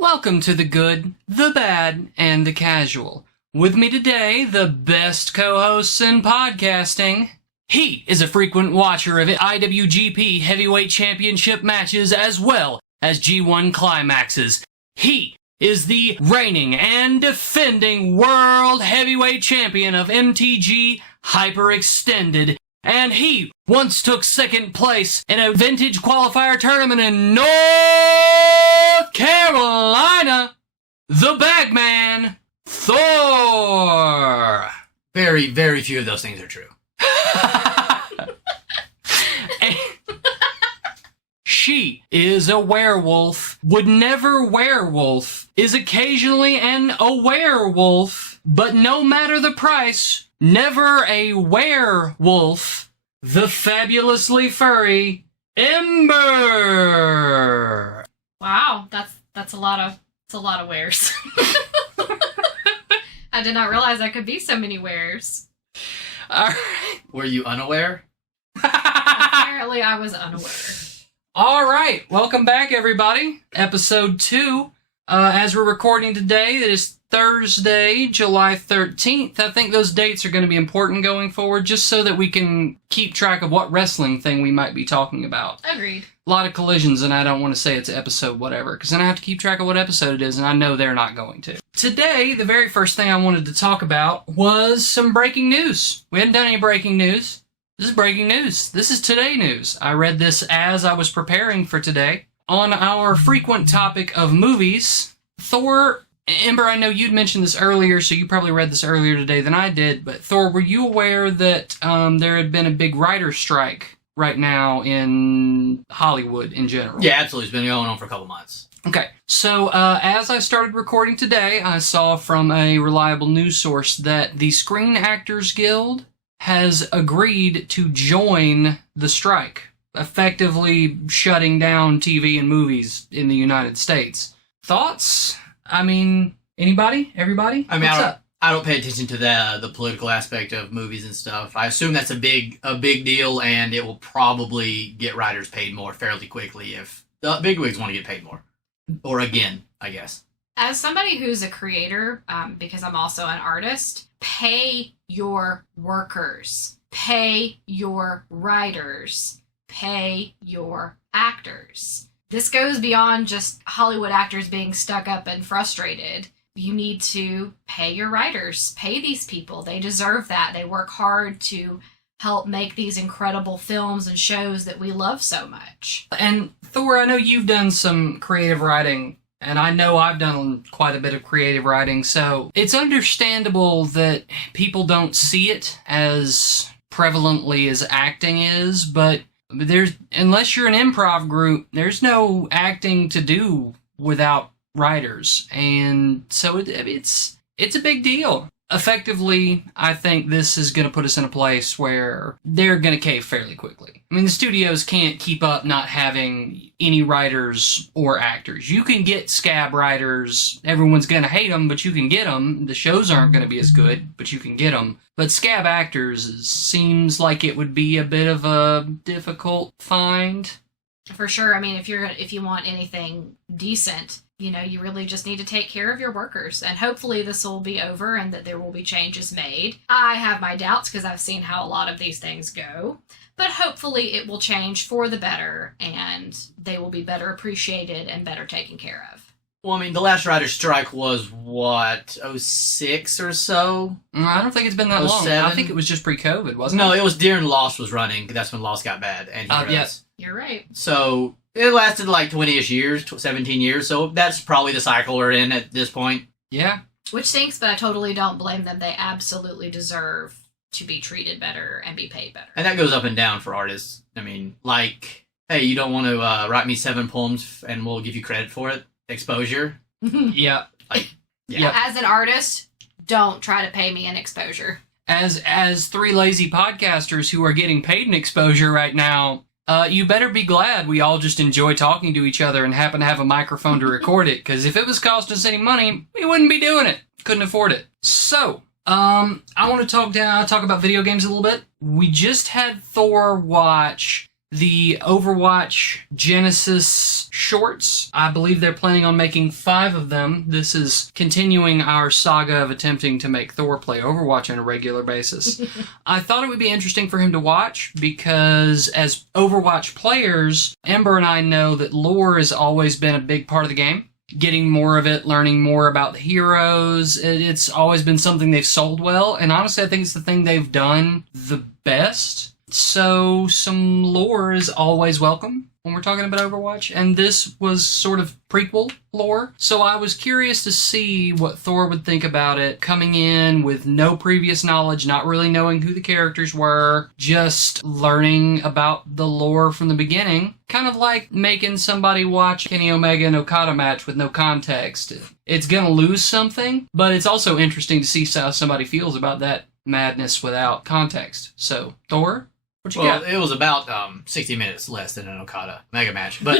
Welcome to the good, the bad, and the casual. With me today, the best co-hosts in podcasting. He is a frequent watcher of IWGP Heavyweight Championship matches as well as G1 climaxes. He is the reigning and defending World Heavyweight Champion of MTG Hyperextended. And he once took second place in a vintage qualifier tournament in North Carolina, the Bagman, Thor. Very, very few of those things are true. She is a werewolf, would never werewolf, is occasionally a werewolf, but no matter the price, never a werewolf, the fabulously furry Ember. Wow, that's a lot of wares. I did not realize I could be so many wares. All right. Were you unaware? Apparently, I was unaware. All right, welcome back, everybody. Episode 2. As we're recording today, it is Thursday, July 13th. I think those dates are going to be important going forward, just so that we can keep track of what wrestling thing we might be talking about. Agreed. A lot of collisions, and I don't want to say it's episode whatever, because then I have to keep track of what episode it is, and I know they're not going to. Today, the very first thing I wanted to talk about was some breaking news. We hadn't done any breaking news. This is breaking news. This is today news. I read this as I was preparing for today. On our frequent topic of movies, Thor... Ember, I know you'd mentioned this earlier, so you probably read this earlier today than I did, but Thor, were you aware that there had been a big writer's strike right now in Hollywood in general? Yeah, absolutely. It's been going on for a couple months. Okay, so as I started recording today, I saw from a reliable news source that the Screen Actors Guild has agreed to join the strike, effectively shutting down TV and movies in the United States. Thoughts? I mean, anybody? Everybody? I mean, What's up? I don't pay attention to the political aspect of movies and stuff. I assume that's a big deal, and it will probably get writers paid more fairly quickly if the bigwigs want to get paid more. Or again, I guess. As somebody who's a creator, because I'm also an artist, pay your workers, pay your writers, pay your actors. This goes beyond just Hollywood actors being stuck up and frustrated. You need to pay your writers, pay these people. They deserve that. They work hard to help make these incredible films and shows that we love so much. And Thor, I know you've done some creative writing, and I know I've done quite a bit of creative writing, so it's understandable that people don't see it as prevalently as acting is, but unless you're an improv group, there's no acting to do without writers, and so it's a big deal. Effectively, I think this is going to put us in a place where they're going to cave fairly quickly. I mean, the studios can't keep up not having any writers or actors. You can get scab writers. Everyone's going to hate them, but you can get them. The shows aren't going to be as good, but you can get them. But scab actors seems like it would be a bit of a difficult find. For sure. I mean, if you want anything decent, you really just need to take care of your workers. And hopefully this will be over and that there will be changes made. I have my doubts because I've seen how a lot of these things go. But hopefully it will change for the better and they will be better appreciated and better taken care of. Well, I mean, the last writer's strike was, 06 or so? I don't think it's been that long. 07? I think it was just pre-COVID, wasn't it? No, it was during Lost was running. That's when Lost got bad. And yes. You're right. So it lasted like 20-ish years, 17 years. So that's probably the cycle we're in at this point. Yeah. Which stinks, but I totally don't blame them. They absolutely deserve to be treated better and be paid better. And that goes up and down for artists. I mean, like, hey, you don't want to write me 7 poems and we'll give you credit for it? Exposure? Yeah. Yeah. As an artist, don't try to pay me an exposure. As 3 lazy podcasters who are getting paid an exposure right now, you better be glad we all just enjoy talking to each other and happen to have a microphone to record it, because if it was costing us any money, we wouldn't be doing it. Couldn't afford it. So, I want to talk about video games a little bit. We just had Thor watch the Overwatch Genesis shorts. I believe they're planning on making 5 of them. This is continuing our saga of attempting to make Thor play Overwatch on a regular basis. I thought it would be interesting for him to watch because as Overwatch players, Ember and I know that lore has always been a big part of the game. Getting more of it, learning more about the heroes, it's always been something they've sold well, and honestly I think it's the thing they've done the best. So some lore is always welcome when we're talking about Overwatch, and this was sort of prequel lore. So I was curious to see what Thor would think about it, coming in with no previous knowledge, not really knowing who the characters were, just learning about the lore from the beginning. Kind of like making somebody watch Kenny Omega and Okada match with no context. It's gonna lose something, but it's also interesting to see how somebody feels about that madness without context. So, Thor? What you got? It was about 60 minutes less than an Okada mega match, but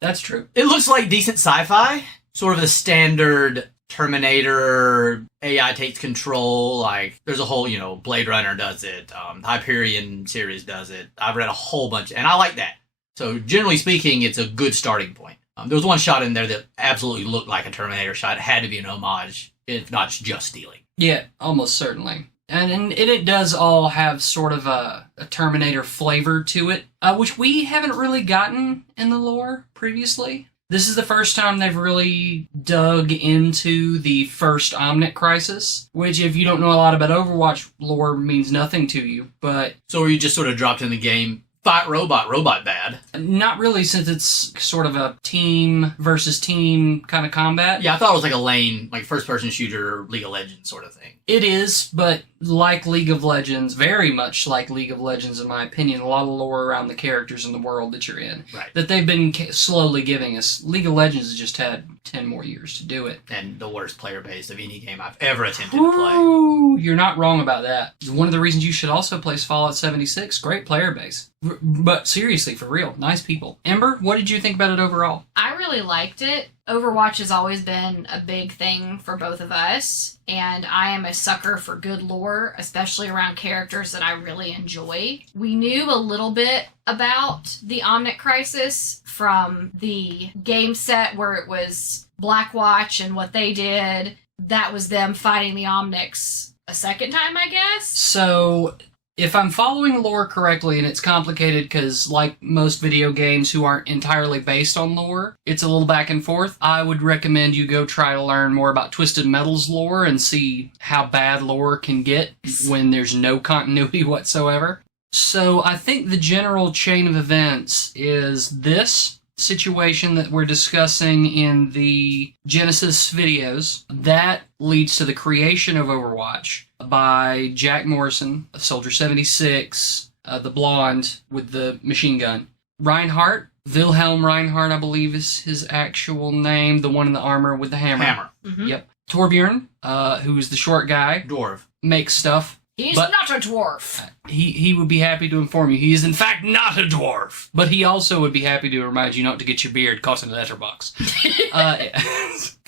That's true. it looks like decent sci-fi. Sort of the standard Terminator, AI takes control. Like, there's a whole, Blade Runner does it. The Hyperion series does it. I've read a whole bunch, and I like that. So, generally speaking, it's a good starting point. There was one shot in there that absolutely looked like a Terminator shot. It had to be an homage, if not just stealing. Yeah, almost certainly. And it does all have sort of a Terminator flavor to it, which we haven't really gotten in the lore previously. This is the first time they've really dug into the first Omnic Crisis, which if you don't know a lot about Overwatch lore means nothing to you, but... So were you just sort of dropped in the game, fight robot bad? Not really, since it's sort of a team versus team kind of combat. Yeah, I thought it was like a lane, like first-person shooter, League of Legends sort of thing. It is, but like League of Legends, very much like League of Legends in my opinion, a lot of lore around the characters in the world that you're in. Right. That they've been slowly giving us. League of Legends has just had 10 more years to do it. And the worst player base of any game I've ever attempted to play. Ooh, you're not wrong about that. One of the reasons you should also play Fallout 76. Great player base. But seriously, for real, nice people. Ember, what did you think about it overall? I really liked it. Overwatch has always been a big thing for both of us, and I am a sucker for good lore, especially around characters that I really enjoy. We knew a little bit about the Omnic Crisis from the game set where it was Blackwatch and what they did. That was them fighting the Omnics a second time, I guess? So... if I'm following lore correctly, and it's complicated because, like most video games who aren't entirely based on lore, it's a little back and forth, I would recommend you go try to learn more about Twisted Metal's lore and see how bad lore can get when there's no continuity whatsoever. So I think the general chain of events is this situation that we're discussing in the Genesis videos. That leads to the creation of Overwatch by Jack Morrison, Soldier 76, the blonde with the machine gun. Reinhardt, Wilhelm Reinhardt, I believe is his actual name, the one in the armor with the hammer. Mm-hmm. Yep. Torbjorn, who's the short guy, Dwarf. makes stuff. He's But- not a dwarf. He would be happy to inform you he is in fact not a dwarf. But he also would be happy to remind you not to get your beard caught in a letterbox.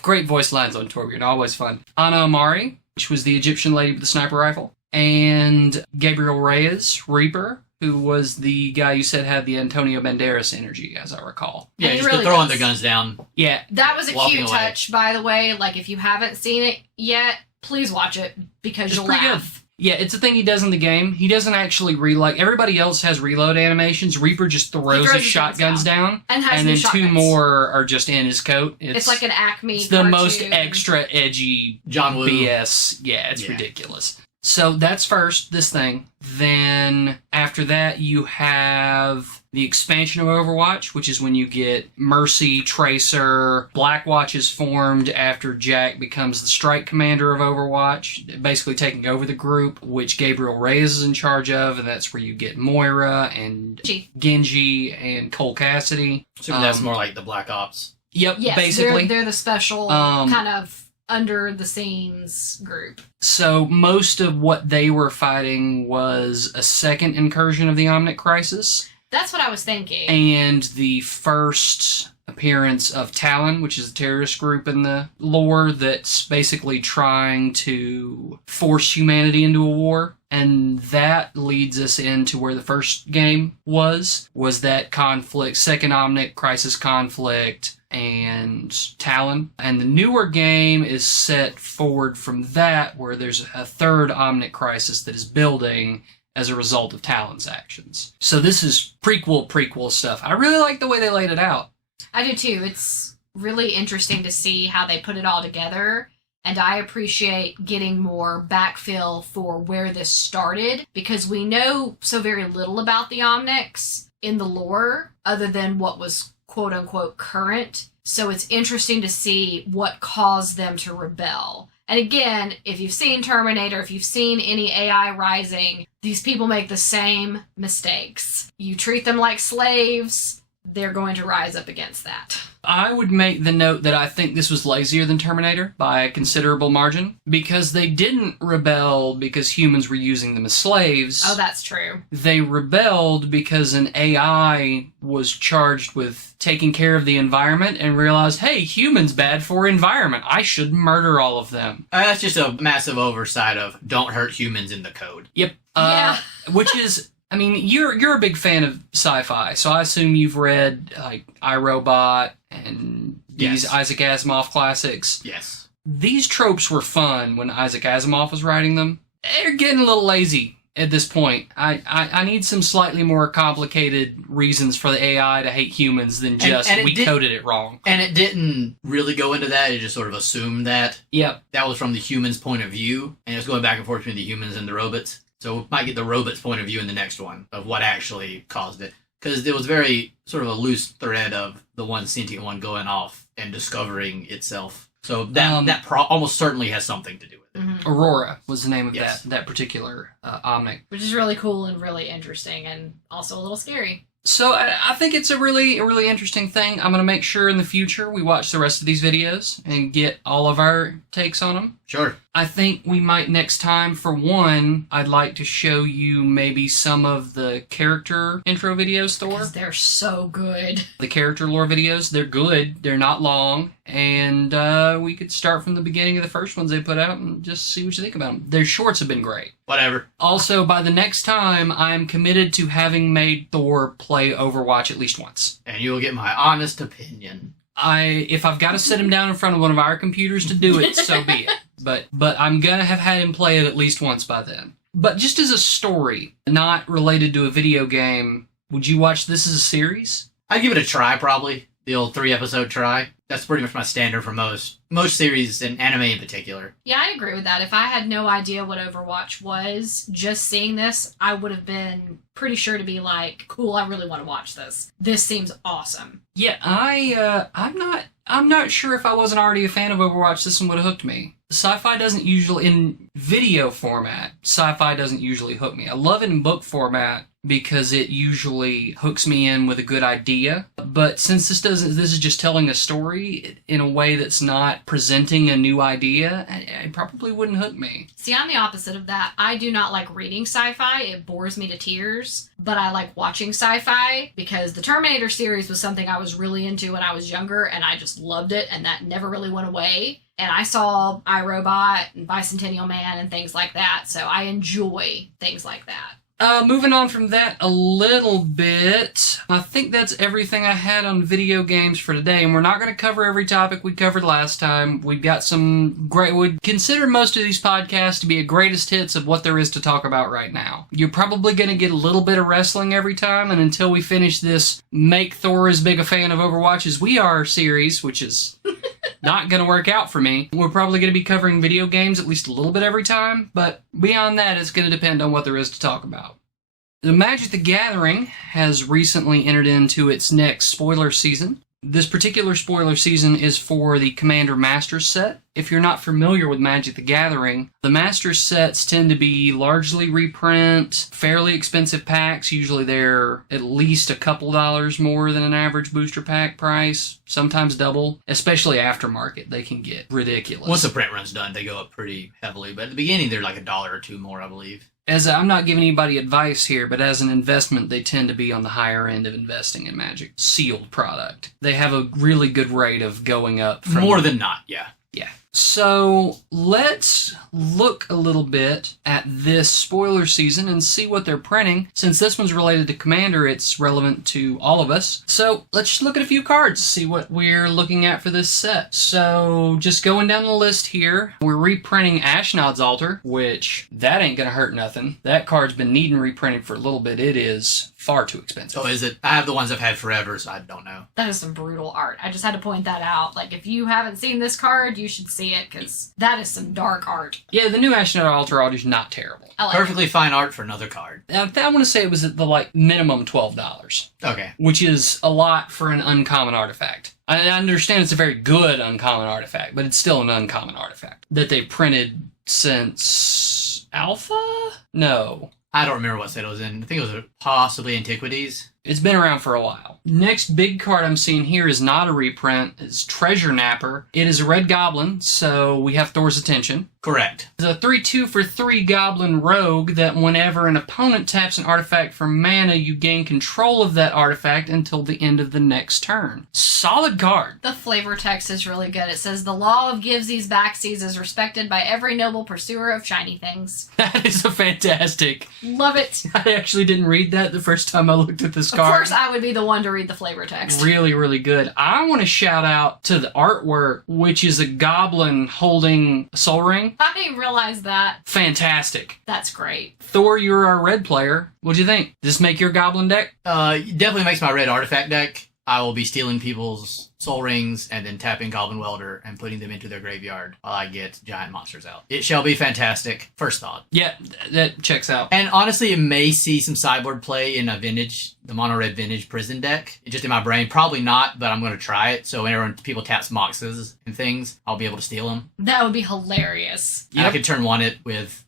Great voice lines on Torbjorn, always fun. Ana Amari, which was the Egyptian lady with the sniper rifle. And Gabriel Reyes, Reaper, who was the guy you said had the Antonio Banderas energy, as I recall. Yeah, He just really throwing does. the guns down. Yeah. That was a Walking cute away. touch, by the way. Like, if you haven't seen it yet, please watch it because It's you'll pretty good. laugh. Yeah, it's a thing he does in the game. He doesn't actually reload. Everybody else has reload animations. Reaper just throws throws his his shotguns guns down. And has And new then two shotguns. more are just in his coat. It's like an Acme It's the cartoon. most extra edgy John Woo. BS. Yeah, it's Yeah. ridiculous. So that's first, this thing. Then after that, you have the expansion of Overwatch, which is when you get Mercy, Tracer, Blackwatch is formed after Jack becomes the strike commander of Overwatch, basically taking over the group, which Gabriel Reyes is in charge of, and that's where you get Moira and Genji. Genji and Cole Cassidy. Assuming that's more like the Black Ops. Yep, Yes, basically. they're the special kind of under the scenes group. So most of what they were fighting was a second incursion of the Omnic Crisis That's what I was thinking. and the first appearance of Talon, which is a terrorist group in the lore that's basically trying to force humanity into a war. And that leads us into where the first game was that conflict, second Omnic, Crisis Conflict, and Talon. And the newer game is set forward from that, where there's a third Omnic Crisis that is building as a result of Talon's actions. So this is prequel stuff. I really like the way they laid it out. I do too. It's really interesting to see how they put it all together. And I appreciate getting more backfill for where this started, because we know so very little about the Omnics in the lore other than what was quote-unquote current. So it's interesting to see what caused them to rebel. And again, if you've seen Terminator, if you've seen any AI Rising, these people make the same mistakes. You treat them like slaves, they're going to rise up against that. I would make the note that I think this was lazier than Terminator by a considerable margin, because they didn't rebel because humans were using them as slaves. Oh, that's true. They rebelled because an AI was charged with taking care of the environment and realized, hey, humans bad for environment. I should murder all of them. That's just a massive oversight of don't hurt humans in the code. Yep. Yeah. Which is... I mean, you're a big fan of sci-fi, so I assume you've read, like, iRobot and these Isaac Asimov classics. Yes. These tropes were fun when Isaac Asimov was writing them. They're getting a little lazy at this point. I need some slightly more complicated reasons for the AI to hate humans than just we coded it wrong. And it didn't really go into that. It just sort of assumed that. Yep. That was from the humans' point of view, and it was going back and forth between the humans and the robots. So we might get the robot's point of view in the next one of what actually caused it. Because it was very sort of a loose thread of the one sentient one going off and discovering itself. So that almost certainly has something to do with it. Mm-hmm. Aurora was the name of that particular Omnic. Which is really cool and really interesting and also a little scary. So I think it's a really interesting thing. I'm going to make sure in the future we watch the rest of these videos and get all of our takes on them. Sure. I think we might next time, for one, I'd like to show you maybe some of the character intro videos, Thor. Because they're so good. The character lore videos, they're good. They're not long. And we could start from the beginning of the first ones they put out and just see what you think about them. Their shorts have been great. Whatever. Also, by the next time, I'm committed to having made Thor play Overwatch at least once. And you will get my honest opinion. If I've got to sit him down in front of one of our computers to do it, so be it. But I'm gonna have had him play it at least once by then. But just as a story, not related to a video game, would you watch this as a series? I'd give it a try, probably. The old 3-episode try. That's pretty much my standard for most series, and anime in particular. Yeah, I agree with that. If I had no idea what Overwatch was, just seeing this, I would have been pretty sure to be like, cool, I really want to watch this. This seems awesome. Yeah, I'm not sure if I wasn't already a fan of Overwatch, this one would have hooked me. Sci-fi doesn't usually, in video format, sci-fi doesn't usually hook me. I love it in book format because it usually hooks me in with a good idea. But since this is just telling a story in a way that's not presenting a new idea, it probably wouldn't hook me. See, I'm the opposite of that. I do not like reading sci-fi. It bores me to tears. But I like watching sci-fi because the Terminator series was something I was really into when I was younger, and I just loved it, and that never really went away. And I saw iRobot and Bicentennial Man and things like that, so I enjoy things like that. Moving on from that a little bit, I think that's everything I had on video games for today, and we're not going to cover every topic we covered last time. We've got some great... Would consider most of these podcasts to be a greatest hits of what there is to talk about right now. You're probably going to get a little bit of wrestling every time, and until we finish this Make Thor as big a fan of Overwatch as we are series, which is... not going to work out for me. We're probably going to be covering video games at least a little bit every time, but beyond that, it's going to depend on what there is to talk about. The Magic the Gathering has recently entered into its next spoiler season. This particular spoiler season is for the Commander Masters set. If you're not familiar with Magic the Gathering, the Masters sets tend to be largely reprint, fairly expensive packs. Usually they're at least a couple dollars more than an average booster pack price, sometimes double, especially aftermarket. They can get ridiculous. Once the print run's done, they go up pretty heavily, but at the beginning they're like $1 or $2 more, I believe. I'm not giving anybody advice here, but as an investment, they tend to be on the higher end of investing in Magic. Sealed product. They have a really good rate of going up. More than not, yeah. Yeah. So let's look a little bit at this spoiler season and see what they're printing. Since this one's related to Commander, it's relevant to all of us. So let's just look at a few cards, see what we're looking at for this set. So just going down the list here, we're reprinting Ashnod's Altar, which that ain't gonna hurt nothing. That card's been needing reprinted for a little bit. It is far too expensive. Oh, is it? I have the ones I've had forever, so I don't know. That is some brutal art. I just had to point that out. Like, if you haven't seen this card, you should see it, because that is some dark art. Yeah, the new Ashnod Altar art is not terrible. I like Perfectly fine art for another card. I want to say it was at the minimum $12. Okay. Which is a lot for an uncommon artifact. I understand it's a very good uncommon artifact, but it's still an uncommon artifact that they printed since Alpha? No. I don't remember what set it was in. I think it was possibly Antiquities. It's been around for a while. Next big card I'm seeing here is not a reprint. It's Treasure Napper. It is a red goblin, so we have Thor's attention. Correct. It's a 3/2 for 3 goblin rogue that whenever an opponent taps an artifact for mana, you gain control of that artifact until the end of the next turn. Solid card. The flavor text is really good. It says, the law of gives these backsies is respected by every noble pursuer of shiny things. That is a fantastic. Love it. I actually didn't read that the first time I looked at this card. Of course, I would be the one to read the flavor text. Really, really good. I want to shout out to the artwork, which is a goblin holding a soul ring. I didn't realize that. Fantastic. That's great. Thor, you're our red player. What'd you think? Does this make your goblin deck? It definitely makes my red artifact deck. I will be stealing people's soul rings and then tapping Goblin Welder and putting them into their graveyard while I get giant monsters out. It shall be fantastic. First thought. Yeah, that checks out. And honestly, it may see some sideboard play in a vintage, the mono red vintage prison deck. It's just in my brain. Probably not, but I'm going to try it. So whenever people tap Moxes and things, I'll be able to steal them. That would be hilarious. And I could turn one it with,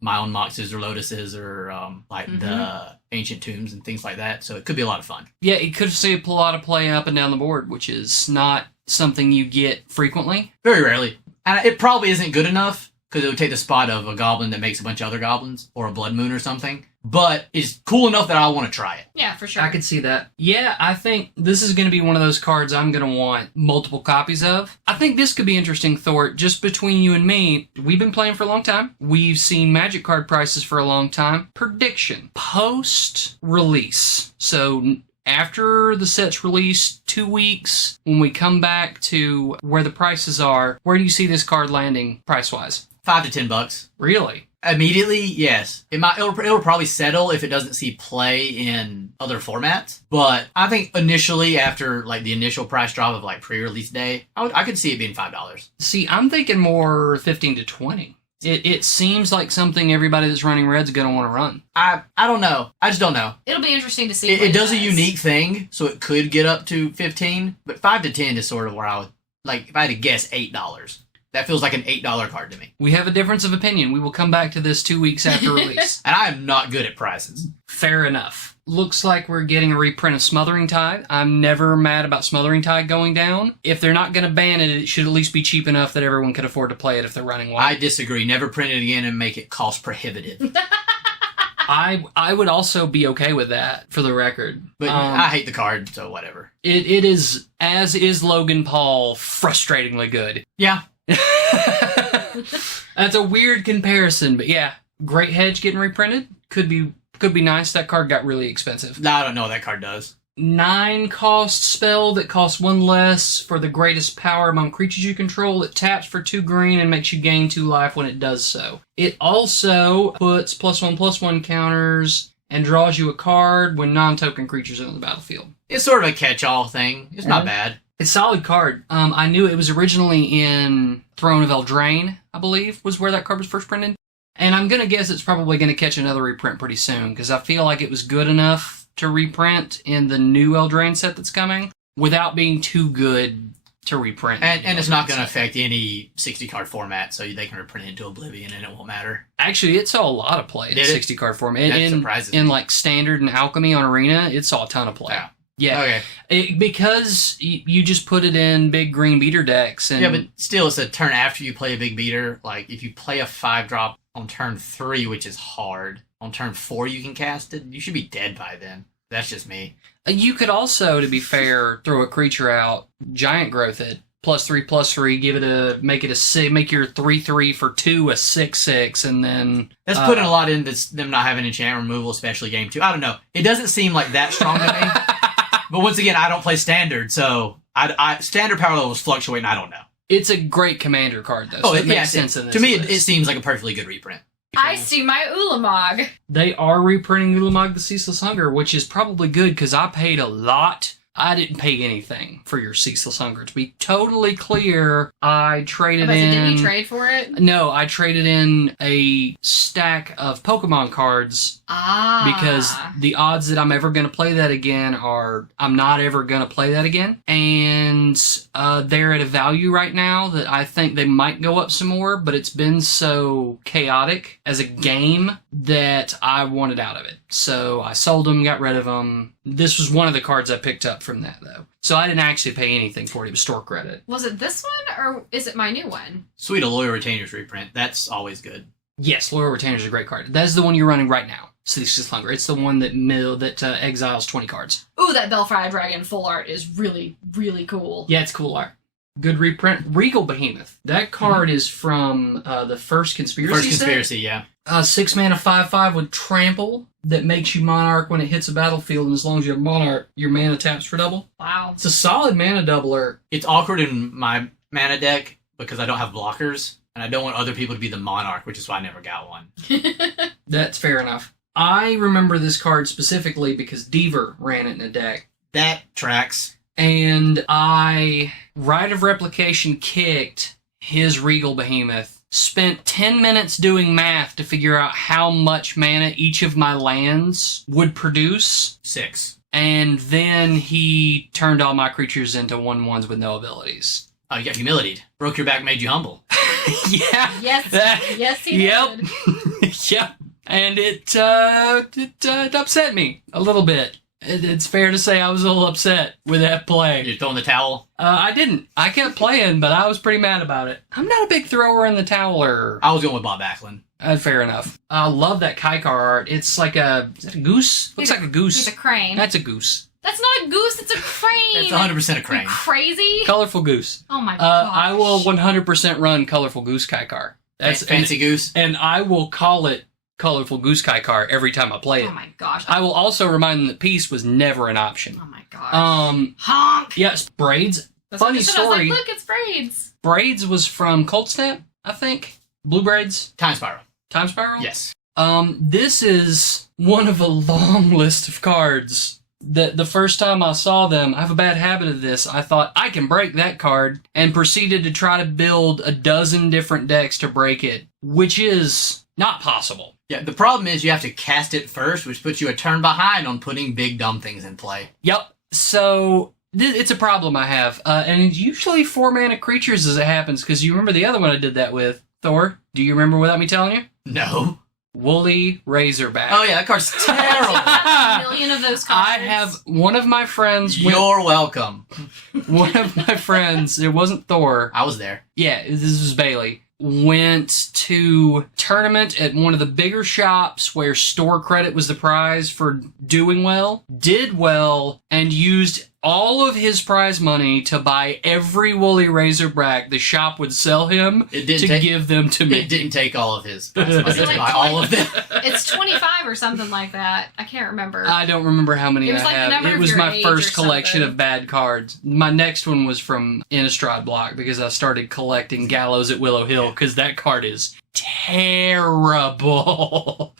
my own Moxes or Lotuses or the ancient tombs and things like that. So it could be a lot of fun. Yeah, it could see a lot of play up and down the board, which is not something you get frequently. Very rarely. And it probably isn't good enough because it would take the spot of a goblin that makes a bunch of other goblins or a blood moon or something. But it's cool enough that I want to try it. Yeah, for sure. I could see that. Yeah, I think this is going to be one of those cards I'm going to want multiple copies of. I think this could be interesting, Thor. Just between you and me, we've been playing for a long time. We've seen Magic card prices for a long time. Prediction. Post-release. So after the set's released, 2 weeks, when we come back to where the prices are, where do you see this card landing price-wise? $5 to $10. Really? Immediately, yes. It'll probably settle if it doesn't see play in other formats. But I think initially, after the initial price drop of pre-release day, I could see it being $5. See, I'm thinking more 15 to 20. It seems like something everybody that's running Red's going to want to run. I don't know. I just don't know. It'll be interesting to see. It does a unique thing, so it could get up to 15. But 5 to 10 is sort of where I would, if I had to guess, $8. That feels like an $8 card to me. We have a difference of opinion. We will come back to this 2 weeks after release. And I am not good at prices. Fair enough. Looks like we're getting a reprint of Smothering Tide. I'm never mad about Smothering Tide going down. If they're not going to ban it, it should at least be cheap enough that everyone could afford to play it if they're running one. I disagree. Never print it again and make it cost prohibitive. I would also be okay with that, for the record. But I hate the card, so whatever. It is, as is Logan Paul, frustratingly good. Yeah. That's a weird comparison, but yeah, Great Hedge getting reprinted could be nice. That card got really expensive. No, I don't know what that card does. 9 cost spell that costs 1 less for the greatest power among creatures you control. It taps for 2 green and makes you gain 2 life when it does so. It also puts +1/+1 counters and draws you a card when non-token creatures are on the battlefield. It's sort of a catch-all thing. It's not bad. It's a solid card. I knew it was originally in Throne of Eldraine, I believe, was where that card was first printed. And I'm going to guess it's probably going to catch another reprint pretty soon, because I feel like it was good enough to reprint in the new Eldraine set that's coming, without being too good to reprint. And it's not going to affect any 60-card format, so they can reprint it into Oblivion and it won't matter. Actually, it saw a lot of play in 60-card format. That surprises me. In Standard and Alchemy on Arena, it saw a ton of play. Yeah. Okay. Because you just put it in big green beater decks. And yeah, but still, it's a turn after you play a big beater. If you play a 5-drop on turn 3, which is hard, on turn 4 you can cast it, you should be dead by then. That's just me. You could also, to be fair, throw a creature out, giant growth it, +3/+3, make your 3/3 for 2 a 6/6, and then That's putting a lot in them not having enchantment removal, especially game 2. I don't know. It doesn't seem like that strong to me. But once again, I don't play standard, so I standard power levels fluctuate, and I don't know. It's a great commander card, though. So it makes sense in this. To me, list. it seems like a perfectly good reprint. I see my Ulamog. They are reprinting Ulamog the Ceaseless Hunger, which is probably good because I paid a lot. I didn't pay anything for your Ceaseless Hunger. To be totally clear, I traded in... Did you trade for it? No, I traded in a stack of Pokemon cards because the odds that I'm ever going to play that again are I'm not ever going to play that again. And they're at a value right now that I think they might go up some more, but it's been so chaotic as a game that I wanted out of it. So I sold them, got rid of them. This was one of the cards I picked up from that, though. So I didn't actually pay anything for it. It was store credit. Was it this one, or is it my new one? Sweet, a Loyal Retainers reprint. That's always good. Yes, Loyal Retainers is a great card. That's the one you're running right now, Ceaseless Hunger. It's the one that exiles 20 cards. Ooh, that Bellfire Dragon full art is really, really cool. Yeah, it's cool art. Good reprint. Regal Behemoth. That card is from the First Conspiracy First Conspiracy, yeah. 6 mana 5/5 with Trample that makes you Monarch when it hits a battlefield, and as long as you have Monarch, your mana taps for double. Wow. It's a solid mana doubler. It's awkward in my mana deck because I don't have blockers, and I don't want other people to be the Monarch, which is why I never got one. That's fair enough. I remember this card specifically because Deaver ran it in a deck. That tracks. And Rite of Replication kicked his Regal Behemoth, spent 10 minutes doing math to figure out how much mana each of my lands would produce. 6. And then he turned all my creatures into 1/1s with no abilities. Oh, you got humilityed. Broke your back, made you humble. Yeah. Yes, he did. Yep. And it upset me a little bit. It's fair to say I was a little upset with that play. You're throwing the towel? I didn't. I kept playing, but I was pretty mad about it. I'm not a big thrower in the toweler. I was going with Bob Backlund. Fair enough. I love that Kaikar art. It's like is that a goose? Looks like a goose. It's a crane. That's a goose. That's not a goose, it's a crane. That's 100% a crane. You crazy? Colorful goose. Oh my gosh. I will 100% run Colorful Goose Kaikar. That's fancy goose. And I will call it Colorful Goose Kaikar every time I play it. Oh my gosh. I will also remind them that peace was never an option. Oh my gosh. Honk! Yes, Braids. Funny story. Look, it's Braids. Braids was from Cold Snap, I think. Blue Braids. Time Spiral. Time Spiral? Yes. This is one of a long list of cards that the first time I saw them, I have a bad habit of this. I thought, I can break that card, and proceeded to try to build a dozen different decks to break it, which is not possible. Yeah, the problem is you have to cast it first, which puts you a turn behind on putting big dumb things in play. Yep. So it's a problem I have. And it's usually 4 mana creatures as it happens, because you remember the other one I did that with, Thor? Do you remember without me telling you? No. Woolly Razorback. Oh yeah, that card's terrible. A million of those cards. I have one of my friends. You're welcome. One of my friends, it wasn't Thor. I was there. Yeah, this was Bailey. Went to tournament at one of the bigger shops where store credit was the prize for doing well. Did well and used all of his prize money to buy every Woolly Razorback the shop would sell him give them to me. It didn't take all of his prize money to like buy all of them. It's 25 or something like that. I can't remember. I don't remember how many It was I like the have. number It of was your my age first or collection something. of bad cards. My next one was from Innistrad Block because I started collecting Gallows at Willow Hill because that card is terrible.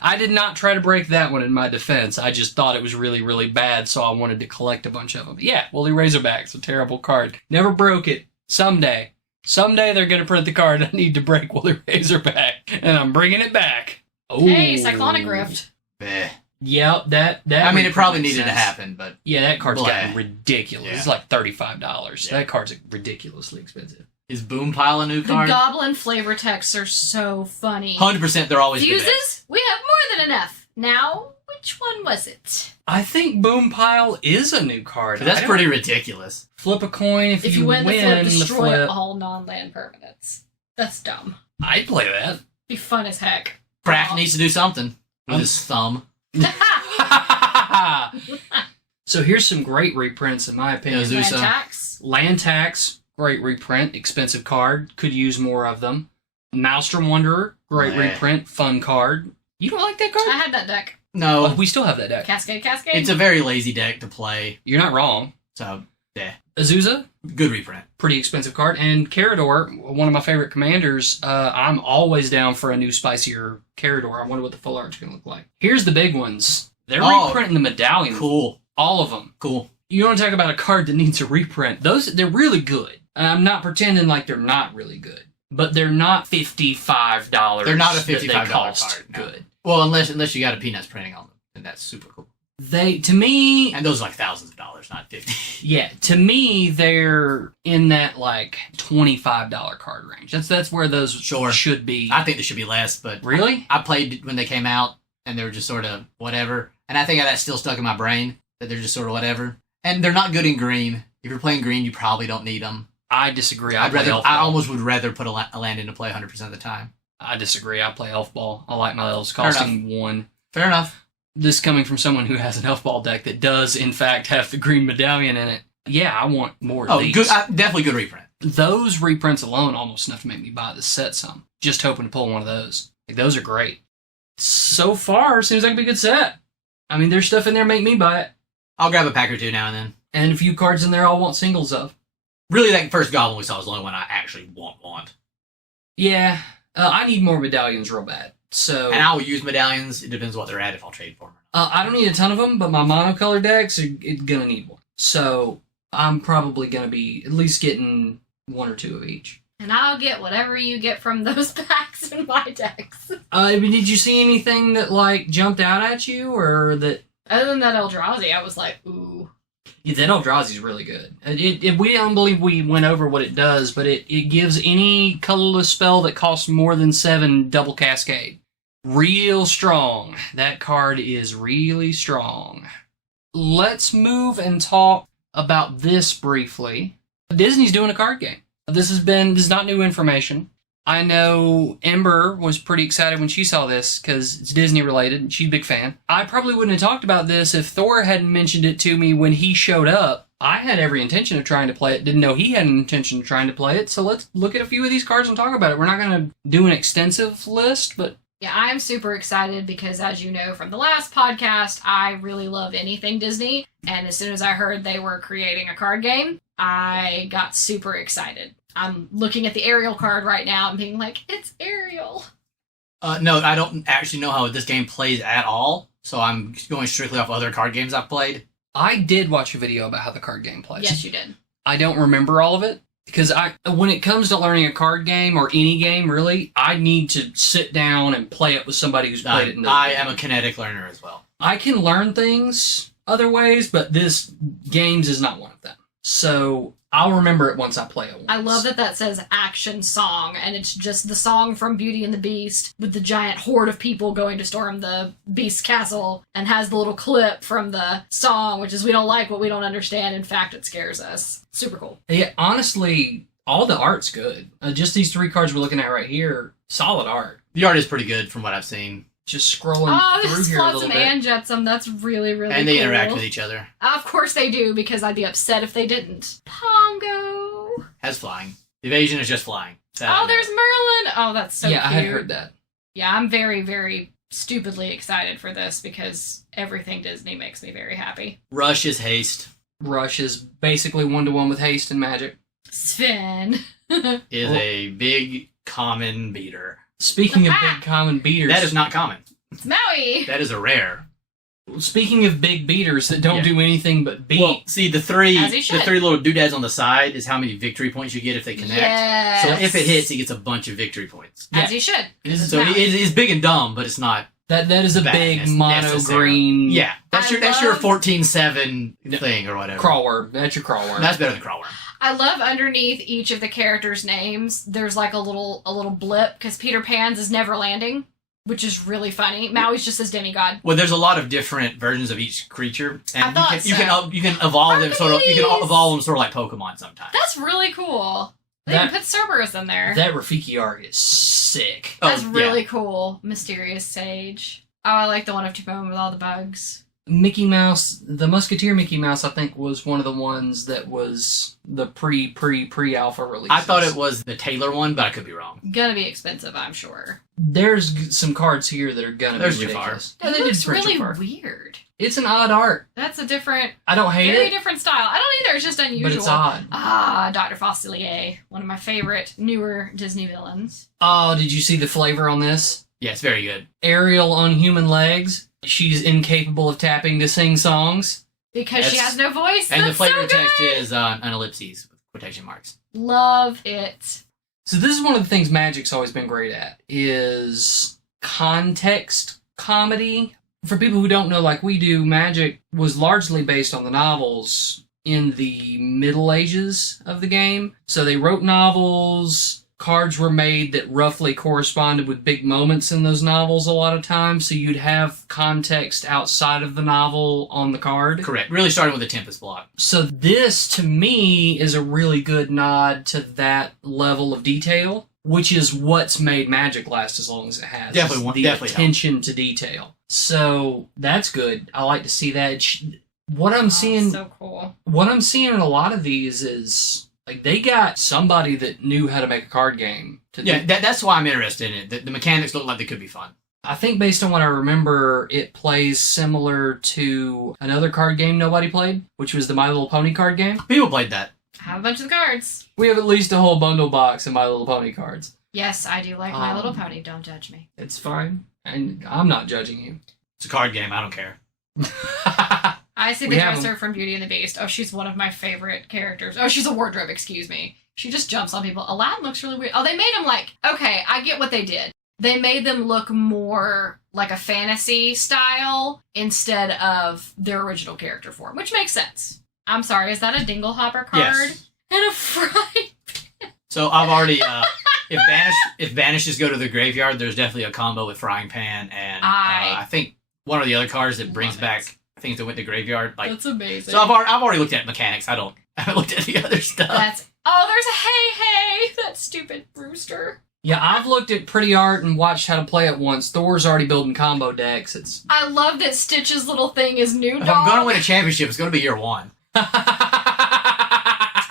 I did not try to break that one in my defense. I just thought it was really, really bad, so I wanted to collect a bunch of them. Yeah, Woolly Razorback's a terrible card. Never broke it. Someday they're going to print the card I need to break Woolly Razorback, and I'm bringing it back. Hey, Ooh. Cyclonic Rift. Bleh. Yep, that I mean, it probably makes needed to sense. happen, but Yeah, that card's Bleh. gotten ridiculous. Yeah. It's like $35. Yeah. That card's ridiculously expensive. is Boom Pile a new The card? Goblin flavor texts are so funny. 100% they're always the best. Fuses? We have more than enough. Now, which one was it? I think Boom Pile is a new card. That's I don't- pretty ridiculous. Flip a coin if you win the flip, the destroy flip. all non-land permanents. That's dumb. I'd play that. Be fun as heck. Crack Aw. needs to do something with his thumb. So here's some great reprints in my opinion. Yeah, Land so- tax. Land Tax, great reprint, expensive card, could use more of them. Maelstrom Wanderer, great reprint, fun card. You don't like that card? I had that deck. No. Oh, we still have that deck. Cascade. It's a very lazy deck to play. You're not wrong. So, yeah. Azusa, good reprint. Pretty expensive card. And Carador, one of my favorite commanders. I'm always down for a new spicier Carador. I wonder what the full art's going to look like. Here's the big ones. They're reprinting the medallion. Cool. All of them. Cool. You want to talk about a card that needs a reprint. They're really good. I'm not pretending like they're not really good. But they're not $55. They're not a $55 card. No. Good. Well, unless you got a Peanuts printing on them. And that's super cool. To me... And those are like thousands of dollars, not 50. Yeah, to me, they're in that, like, $25 card range. That's where those should be. I think they should be less, but... Really? I played when they came out, and they were just sort of whatever. And I think that's still stuck in my brain, that they're just sort of whatever. And they're not good in green. If you're playing green, you probably don't need them. I disagree. I almost would rather put a land into play 100% of the time. I disagree. I play Elf Ball. I like my elves costing 1. Fair enough. This coming from someone who has an Elf Ball deck that does, in fact, have the green medallion in it. Yeah, I want more of these. Good, definitely good reprint. Those reprints alone almost enough to make me buy this set some. Just hoping to pull one of those. Like, those are great. So far, seems like a good set. I mean, there's stuff in there make me buy it. I'll grab a pack or two now and then. And a few cards in there I'll want singles of. Really, that first Goblin we saw was the only one I actually want. Yeah, I need more medallions real bad. So, and I will use medallions. It depends what they're at if I'll trade for them. I don't need a ton of them, but my monocolor decks are gonna need one. So I'm probably gonna be at least getting 1 or 2 of each. And I'll get whatever you get from those packs in my decks. Did you see anything that like jumped out at you, or that? Other than that Eldrazi, I was like, ooh. Yeah, that Eldrazi's really good. We don't believe we went over what it does, but it gives any colorless spell that costs more than 7 double cascade. Real strong. That card is really strong. Let's move and talk about this briefly. Disney's doing a card game. This is not new information. I know Ember was pretty excited when she saw this because it's Disney related and she's a big fan. I probably wouldn't have talked about this if Thor hadn't mentioned it to me when he showed up. I had every intention of trying to play it. Didn't know he had an intention of trying to play it. So let's look at a few of these cards and talk about it. We're not going to do an extensive list, but... Yeah, I'm super excited because, as you know from the last podcast, I really love anything Disney. And as soon as I heard they were creating a card game, I got super excited. I'm looking at the Ariel card right now and being like, it's Ariel. No, I don't actually know how this game plays at all, so I'm going strictly off other card games I've played. I did watch a video about how the card game plays. Yes, you did. I don't remember all of it, because when it comes to learning a card game, or any game really, I need to sit down and play it with somebody who's played it. I am a kinetic learner as well. I can learn things other ways, but this games is not one of them. So... I'll remember it once I play it once. I love that says action song, and it's just the song from Beauty and the Beast with the giant horde of people going to storm the Beast's castle, and has the little clip from the song, which is we don't like what we don't understand. In fact, it scares us. Super cool. Yeah, honestly, all the art's good. Just these 3 cards we're looking at right here, solid art. The art is pretty good from what I've seen. Just scrolling through here a little bit. And Jetsam, that's really, really cool. And they interact with each other. Of course they do, because I'd be upset if they didn't. Pongo! Has flying. Evasion is just flying. Oh, there's Merlin! Oh, that's so cute. Yeah, I had heard that. Yeah, I'm very, very stupidly excited for this, because everything Disney makes me very happy. Rush is haste. Rush is basically 1-to-1 with haste and magic. Sven. Is a big common beater. Speaking of big common beaters... That is not common. It's Maui! That is a rare. Speaking of big beaters that don't do anything but beat... Well, see, the three As little doodads on the side is how many victory points you get if they connect. Yes. So if it hits, he gets a bunch of victory points. As he should. So it is big and dumb, but it's not... That is a big mono green... Yeah, that's your 14/7 thing or whatever. Crawworm. That's your crawworm. That's better than crawworm. I love underneath each of the characters' names, there's like a little blip, because Peter Pan's is never landing, which is really funny. Maui's just his demigod. Well, there's a lot of different versions of each creature, and you can evolve them sort of. You can evolve them sort of like Pokemon sometimes. That's really cool. They can put Cerberus in there. That Rafiki art is sick. That's really cool. Mysterious Sage. Oh, I like the one of Tipone with all the bugs. Mickey Mouse, the Musketeer Mickey Mouse, I think, was one of the ones that was the pre-alpha release. I thought it was the Taylor one, but I could be wrong. Gonna be expensive, I'm sure. There's some cards here that are gonna be too far. ridiculous. It looks really weird. It's an odd art. That's a different, I don't hate very it, different style. I don't either. It's just unusual. but it's odd. Ah, Dr. Facilier, one of my favorite newer Disney villains. Oh, did you see the flavor on this? Yeah, it's very good. Ariel on human legs. She's incapable of tapping to sing songs. Because she has no voice. And That's the flavor so text good. is an ellipses with quotation marks. Love it. So this is one of the things Magic's always been great at, is context comedy. For people who don't know, like we do, Magic was largely based on the novels in the Middle Ages of the game. So they wrote novels, cards were made that roughly corresponded with big moments in those novels a lot of times, so you'd have context outside of the novel on the card. Correct. Really starting with the Tempest block. So this, to me, is a really good nod to that level of detail, which is what's made Magic last as long as it has. Definitely attention to detail. So that's good. I like to see that. What I'm seeing, so cool. what I'm seeing in a lot of these is like they got somebody that knew how to make a card game. That's why I'm interested in it. The mechanics look like they could be fun. I think based on what I remember, it plays similar to another card game nobody played, which was the My Little Pony card game. People played that. I have a bunch of the cards. We have at least a whole bundle box of My Little Pony cards. Yes, I do like My Little Pony. Don't judge me. It's fine. And I'm not judging you. It's a card game. I don't care. I see We the have dresser from Beauty and the Beast. Oh, she's one of my favorite characters. Oh, she's a wardrobe, excuse me. She just jumps on people. Aladdin looks really weird. Oh, they made him like... Okay, I get what they did. They made them look more like a fantasy style instead of their original character form, which makes sense. I'm sorry, is that a Dinglehopper card? Yes. And a fry? So I've already... if Vanishes go to the graveyard, there's definitely a combo with Frying Pan and I think one of the other cards that brings back things that went to graveyard. Like, that's amazing. So I've already looked at mechanics. I haven't looked at the other stuff. There's a hey, that stupid rooster. Yeah, I've looked at pretty art and watched how to play it once. Thor's already building combo decks. I love that Stitch's little thing is new dog. If I'm going to win a championship, it's going to be year one.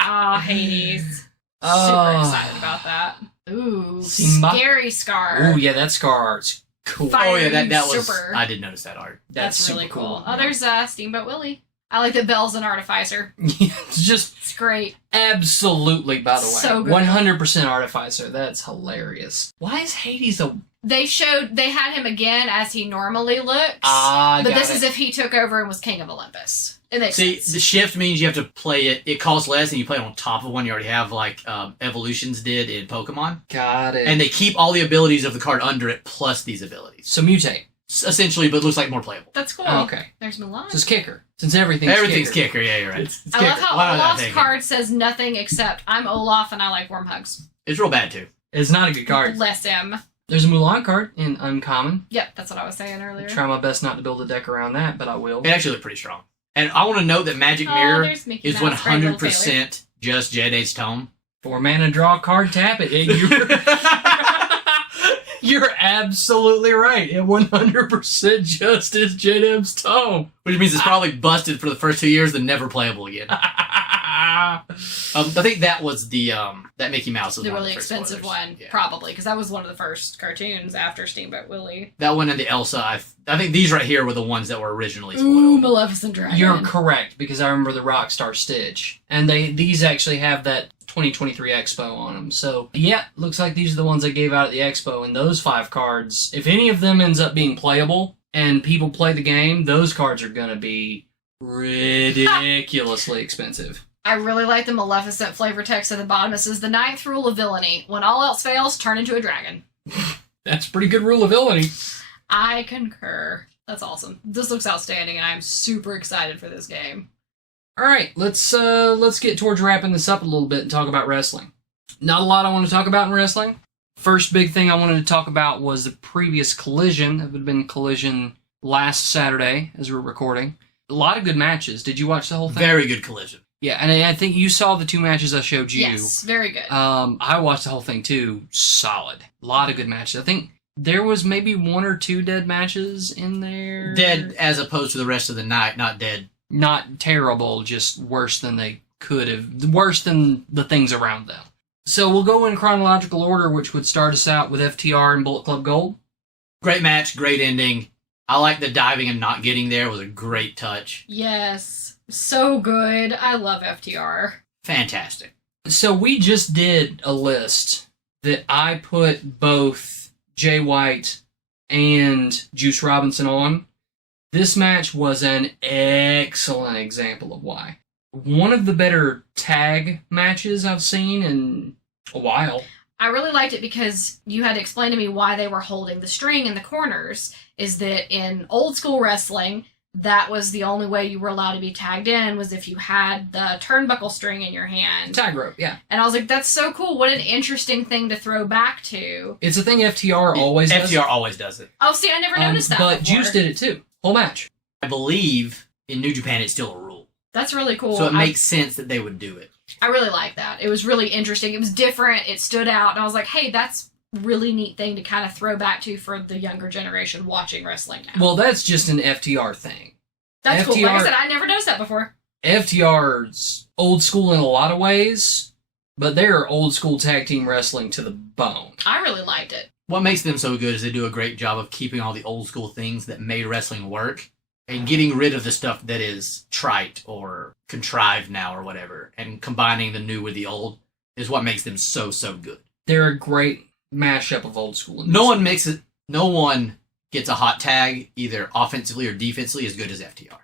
Ah, Hades. Super excited about that. Ooh, scary Scar. Ooh, yeah, that Scar art's cool. Fire that was... super. I did notice that art. That's really cool. Yeah. Oh, there's Steamboat Willie. I like that Belle's an artificer. It's great. Absolutely, by the way. So good. 100% artificer. That's hilarious. Why is Hades a... They had him again as he normally looks. But this is if he took over and was King of Olympus. It makes sense. The shift means you have to play it. It costs less, and you play it on top of one you already have, like Evolutions did in Pokemon. Got it. And they keep all the abilities of the card under it, plus these abilities. So mutate. Essentially, but it looks like more playable. That's cool. Oh, okay. There's Mulan. So it's kicker. Since everything's kicker. Yeah, you're right. It's I love how Olaf's card says nothing except I'm Olaf and I like warm hugs. It's real bad, too. It's not a good card. Bless him. There's a Mulan card in Uncommon. Yep, that's what I was saying earlier. Try my best not to build a deck around that, but I will. It actually looked pretty strong. And I want to note that Magic Mirror is 100% just Jed Tome. 4 mana, draw a card, tap it. You're absolutely right. It 100% just is Jed's Tome. Which means it's probably busted for the first 2 years and never playable again. I think that was the that Mickey Mouse was the one really of the first expensive spoilers. one, Yeah. probably, because that was one of the first cartoons after Steamboat Willie. That one and the Elsa. I think these right here were the ones that were originally spoiled. Ooh, Maleficent Dragon. You're correct, because I remember the Rockstar Stitch. And these actually have that 2023 Expo on them. So, yeah, looks like these are the ones they gave out at the Expo. And those 5 cards, if any of them ends up being playable and people play the game, those cards are going to be ridiculously expensive. I really like the Maleficent flavor text at the bottom. It says, the 9th rule of villainy. When all else fails, turn into a dragon. That's a pretty good rule of villainy. I concur. That's awesome. This looks outstanding, and I'm super excited for this game. All right, let's get towards wrapping this up a little bit and talk about wrestling. Not a lot I want to talk about in wrestling. First big thing I wanted to talk about was the previous Collision. It would have been Collision last Saturday as we were recording. A lot of good matches. Did you watch the whole thing? Very good Collision. Yeah, and I think you saw the 2 matches I showed you. Yes, very good. I watched the whole thing too. Solid. A lot of good matches. I think There was maybe 1 or 2 dead matches in there. Dead as opposed to the rest of the night, not dead. Not terrible, just worse than they could have. Worse than the things around them. So we'll go in chronological order, which would start us out with FTR and Bullet Club Gold. Great match, great ending. I like the diving and not getting there. It was a great touch. Yes. So good. I love FTR. Fantastic. So we just did a list that I put both Jay White and Juice Robinson on. This match was an excellent example of why. One of the better tag matches I've seen in a while. I really liked it because you had to explain to me why they were holding the string in the corners. Is that in old school wrestling, that was the only way you were allowed to be tagged in, was if you had the turnbuckle string in your hand. Tag rope, yeah. And I was like, that's so cool. What an interesting thing to throw back to. It's a thing FTR always does. FTR always does it. Oh, see, I never noticed that But before. Juice did it too. Whole match. I believe in New Japan it's still a rule. That's really cool. So it makes sense that they would do it. I really like that. It was really interesting. It was different. It stood out. And I was like, hey, that's a really neat thing to kind of throw back to for the younger generation watching wrestling now. Well, that's just an FTR thing. That's cool. Like I FTR said, I never noticed that before. FTR's old school in a lot of ways, but they're old school tag team wrestling to the bone. I really liked it. What makes them so good is they do a great job of keeping all the old school things that made wrestling work and getting rid of the stuff that is trite or contrived now or whatever, and combining the new with the old is what makes them so good. They're a great mashup of old school and No one gets a hot tag either offensively or defensively as good as FTR.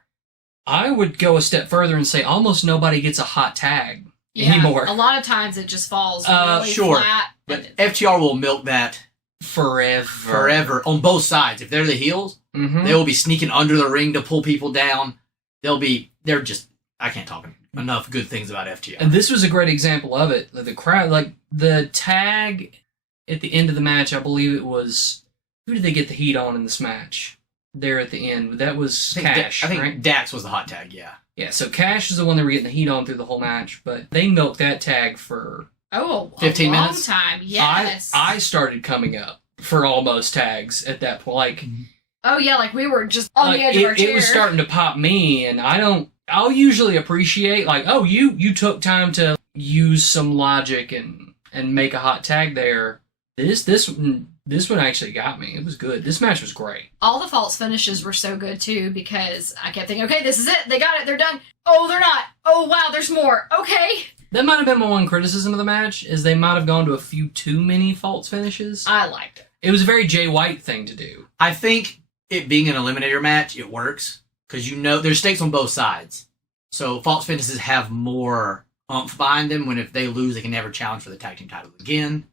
I would go a step further and say almost nobody gets a hot tag anymore. A lot of times it just falls really sure. flat. But FTR will milk that forever on both sides. If they're the heels, they will be sneaking under the ring to pull people down. I can't talk enough good things about FTR. And this was a great example of it. The crowd, like the tag at the end of the match, I believe it was, who did they get the heat on in this match? There at the end. That was Cash, I think right? Dax was the hot tag, yeah. Yeah, so Cash is the one they were getting the heat on through the whole match, but they milked that tag for... a 15 long minutes? time, yes. I started coming up for almost tags at that point. Like, oh yeah, like we were just on the edge of our chair. It was starting to pop me, and I'll usually appreciate, like, oh, you took time to use some logic and make a hot tag there. This one actually got me. It was good. This match was great. All the false finishes were so good too, because I kept thinking, okay, this is it. They got it. They're done. Oh, they're not. Oh, wow, there's more. Okay. That might have been my one criticism of the match, is they might have gone to a few too many false finishes. I liked it. It was a very Jay White thing to do. I think it being an eliminator match, it works. Because there's stakes on both sides. So false finishes have more oomph behind them when if they lose, they can never challenge for the tag team title again.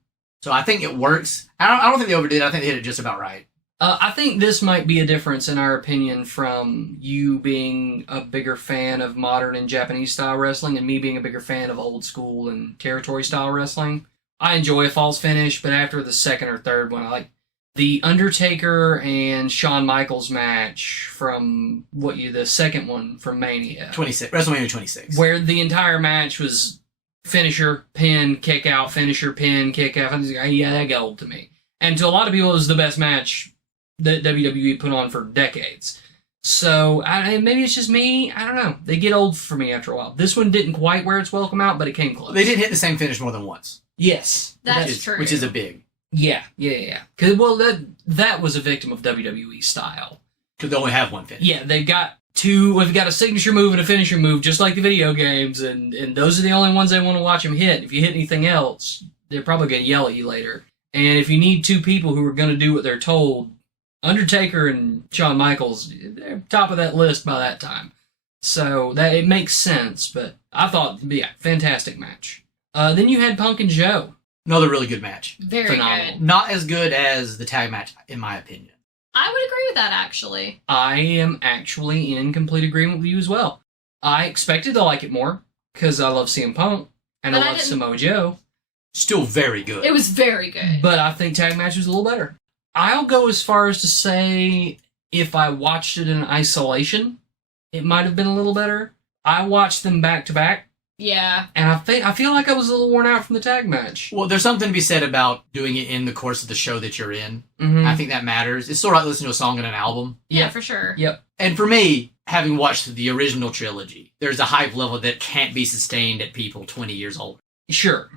So I think it works. I don't think they overdid it. I think they hit it just about right. I think this might be a difference in our opinion from you being a bigger fan of modern and Japanese style wrestling and me being a bigger fan of old school and territory style wrestling. I enjoy a false finish, but after the second or third one, I like the Undertaker and Shawn Michaels match from the second one from Mania. WrestleMania 26. Where the entire match was finisher, pin, kick out, finisher, pin, kick out. Yeah, that got old to me. And to a lot of people, it was the best match that WWE put on for decades. So, maybe it's just me. I don't know. They get old for me after a while. This one didn't quite wear its welcome out, but it came close. They did hit the same finish more than once. Yes. That's true. Which is a big. Yeah. Because, well, that was a victim of WWE style. Because they only have one finish. Yeah, they've got a signature move and a finisher move, just like the video games, and those are the only ones they want to watch them hit. If you hit anything else, they're probably going to yell at you later. And if you need two people who are going to do what they're told, Undertaker and Shawn Michaels, they're top of that list by that time. So that it makes sense, but I thought, yeah, fantastic match. Then you had Punk and Joe. Another really good match. Very Phenomenal. good. Not as good as the tag match, in my opinion. I would agree with that, actually. I am actually in complete agreement with you as well. I expected to like it more, because I love CM Punk, and But I I love didn't- Samoa Joe. Still very good. It was very good. But I think tag match was a little better. I'll go as far as to say if I watched it in isolation, it might have been a little better. I watched them back to back, Yeah. And I feel like I was a little worn out from the tag match. Well, there's something to be said about doing it in the course of the show that you're in. Mm-hmm. I think that matters. It's sort of like listening to a song in an album. Yeah, for sure. Yep. And for me, having watched the original trilogy, there's a hype level that can't be sustained at people 20 years old. Sure.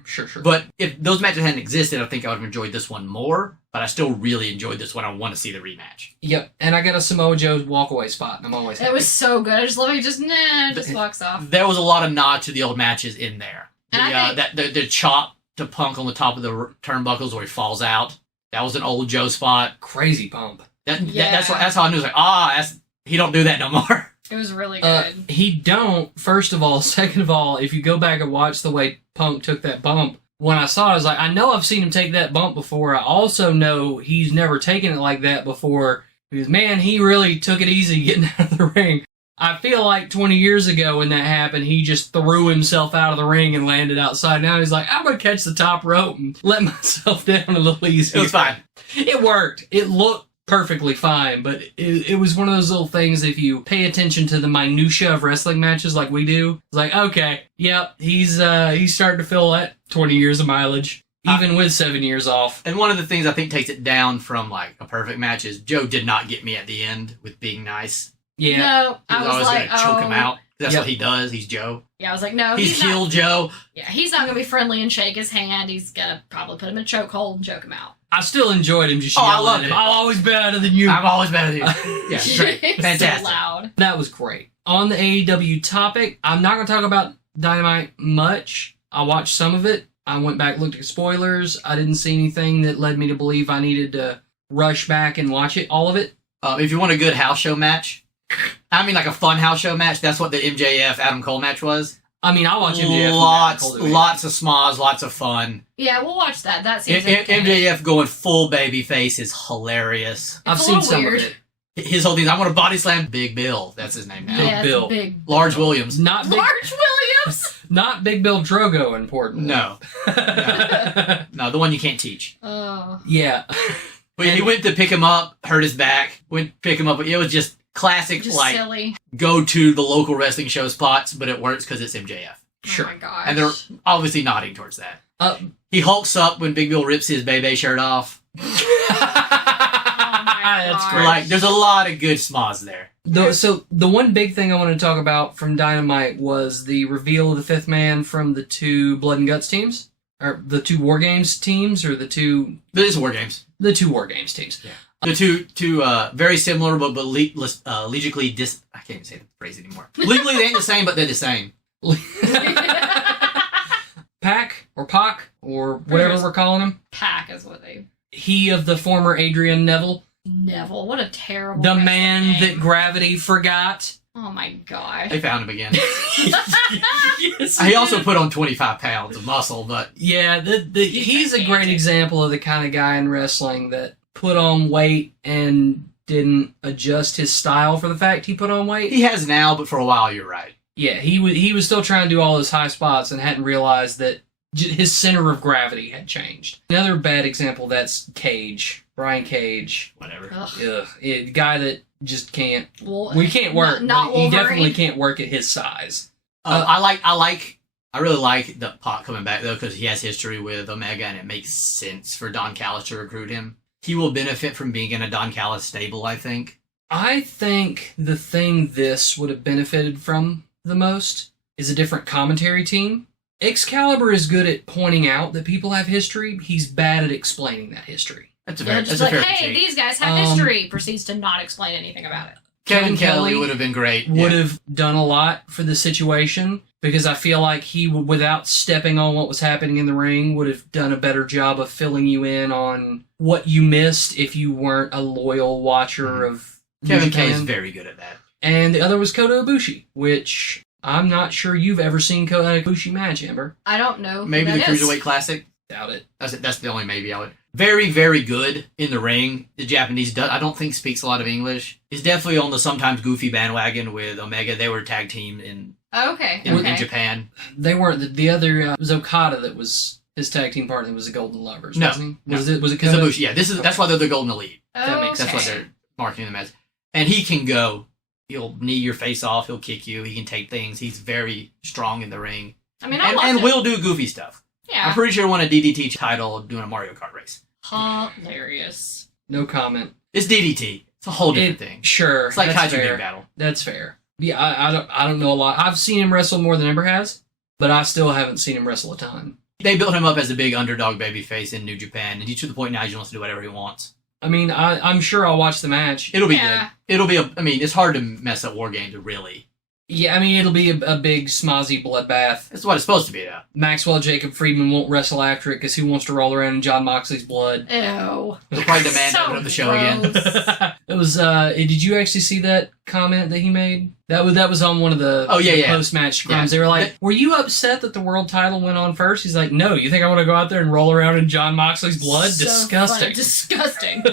But if those matches hadn't existed, I think I would have enjoyed this one more. But I still really enjoyed this one. I want to see the rematch. Yep. And I got a Samoa Joe walkaway spot, and I'm always happy. It was so good. I just love it. Just walks off. There was a lot of nod to the old matches in there. And The chop to Punk on the top of the turnbuckles where he falls out. That was an old Joe spot. Crazy bump. That's how I knew. It was like, he don't do that no more. It was really good. He don't, first of all. Second of all, if you go back and watch the way Punk took that bump, when I saw it, I was like, I know I've seen him take that bump before. I also know he's never taken it like that before. Because, man, he really took it easy getting out of the ring. I feel like 20 years ago when that happened, he just threw himself out of the ring and landed outside. Now he's like, I'm going to catch the top rope and let myself down a little easier. It was fine. It worked. It looked perfectly fine, but it was one of those little things. If you pay attention to the minutia of wrestling matches like we do, it's like, okay, yep, he's starting to fill that 20 years of mileage, even with 7 years off. And one of the things I think takes it down from like a perfect match is Joe did not get me at the end with being nice. Yeah, No, He I was was always like, going to choke him out. That's Yep. what he does. He's Joe. Yeah, I was like, no, He's not. heel Joe. Yeah, he's not gonna be friendly and shake his hand. He's gonna probably put him in a chokehold and choke him out. I still enjoyed him just Oh, I yelling loved at him. it. I'll always be better than you. I'm always better than you. Yeah, great. It's Fantastic. So loud. That was great. On the AEW topic, I'm not going to talk about Dynamite much. I watched some of it. I went back, looked at spoilers. I didn't see anything that led me to believe I needed to rush back and watch it, all of it. If you want a good house show match, I mean like a fun house show match, that's what the MJF Adam Cole match was. I mean, I'll watch MJF. Lots of smiles, lots of fun. Yeah, we'll watch that. That seems okay. MJF going full baby face is hilarious. I've It's a seen little some weird. of it. His whole thing is, I want to body slam Big Bill. That's his name now. Yeah, Bill. it's a big. Large Williams. Not big, Large Williams. not Big Bill Drogo, important. No. No, the one you can't teach. Oh. Yeah. But he went to pick him up, hurt his back, went to pick him up. It was just classic, Just like, silly. go to the local wrestling show spots, but it works because it's MJF. Sure. Oh my gosh. And they're obviously nodding towards that. Uh, He hulks up when Big Bill rips his Bebe shirt off. That's gosh. great. Like, there's a lot of good smas there. So the one big thing I want to talk about from Dynamite was the reveal of the fifth man from the two Blood and Guts teams, or the two War Games teams, or the two This is War Games. War Games teams. Yeah. The two very similar, but legally I can't even say the phrase anymore. Legally, they ain't the same, but they're the same. Pac or Pac or whatever we're calling him. Pack is what they. He of the former Adrian Neville, Neville. What a terrible. the wrestling man name. that gravity forgot. Oh my gosh. They found him again. Yes, He also put on 25 pounds of muscle, but yeah, he's a great example of the kind of guy in wrestling that put on weight and didn't adjust his style for the fact he put on weight. he has now, but for a while, you're right. Yeah, he was still trying to do all his high spots and hadn't realized that his center of gravity had changed. Another bad example, that's Cage, Brian Cage. Whatever. Ugh. The guy that just can't. Well, We can't work. Not but he Wolverine. definitely can't work at his size. I really like the Pac coming back though, because he has history with Omega, and it makes sense for Don Callis to recruit him. He will benefit from being in a Don Callis stable, I think. I think the thing this would have benefited from the most is a different commentary team. Excalibur is good at pointing out that people have history. He's bad at explaining that history. That's a Yeah, fair. just That's a like, fair hey, critique. these guys have history. Proceeds to not explain anything about it. Kevin Kelly would have been great. Would Yeah. have done a lot for the situation, because I feel like he, without stepping on what was happening in the ring, would have done a better job of filling you in on what you missed if you weren't a loyal watcher of Kevin New Kelly's Japan. very good at that. And the other was Kota Ibushi, which I'm not sure you've ever seen Kota Ibushi match, Ember. I don't know. who Maybe the that is. Cruiserweight Classic. Doubt it. That's the only maybe I would. Very, very good in the ring. The Japanese, I don't think, speaks a lot of English. He's definitely on the sometimes goofy bandwagon with Omega. They were tag team in Okay. in Japan. They weren't. The other it was Okada that was his tag team partner. Was the Golden Lovers, No, wasn't he? no. Was it It's Kota? Ibushi. Yeah, that's why they're the Golden Elite. That makes That's what they're marketing them as. And he can go. He'll knee your face off. He'll kick you. He can take things. He's very strong in the ring. I mean, I and will do goofy stuff. Yeah. I'm pretty sure he won a DDT title doing a Mario Kart race. Hilarious. No comment. It's DDT. It's a whole different thing. Sure. It's like that's Kaiju fair. Big Battle. That's fair. Yeah, I don't know a lot. I've seen him wrestle more than Ember has, but I still haven't seen him wrestle a ton. They built him up as a big underdog babyface in New Japan, and he's to the point now he wants to do whatever he wants. I mean, I'm sure I'll watch the match. It'll be good. It'll be I mean, it's hard to mess up War Games, really. Yeah, I mean, it'll be a big smozzy bloodbath. That's what it's supposed to be, though. Maxwell Jacob Friedman won't wrestle after it because he wants to roll around in John Moxley's blood. Ew. He'll probably demand to open up the show again. It was. Did you actually see that comment that he made? That was on one of the post-match scrums. Yeah. They were like, "Were you upset that the world title went on first?" He's like, "No. You think I want to go out there and roll around in John Moxley's blood? So Disgusting." funny. Disgusting.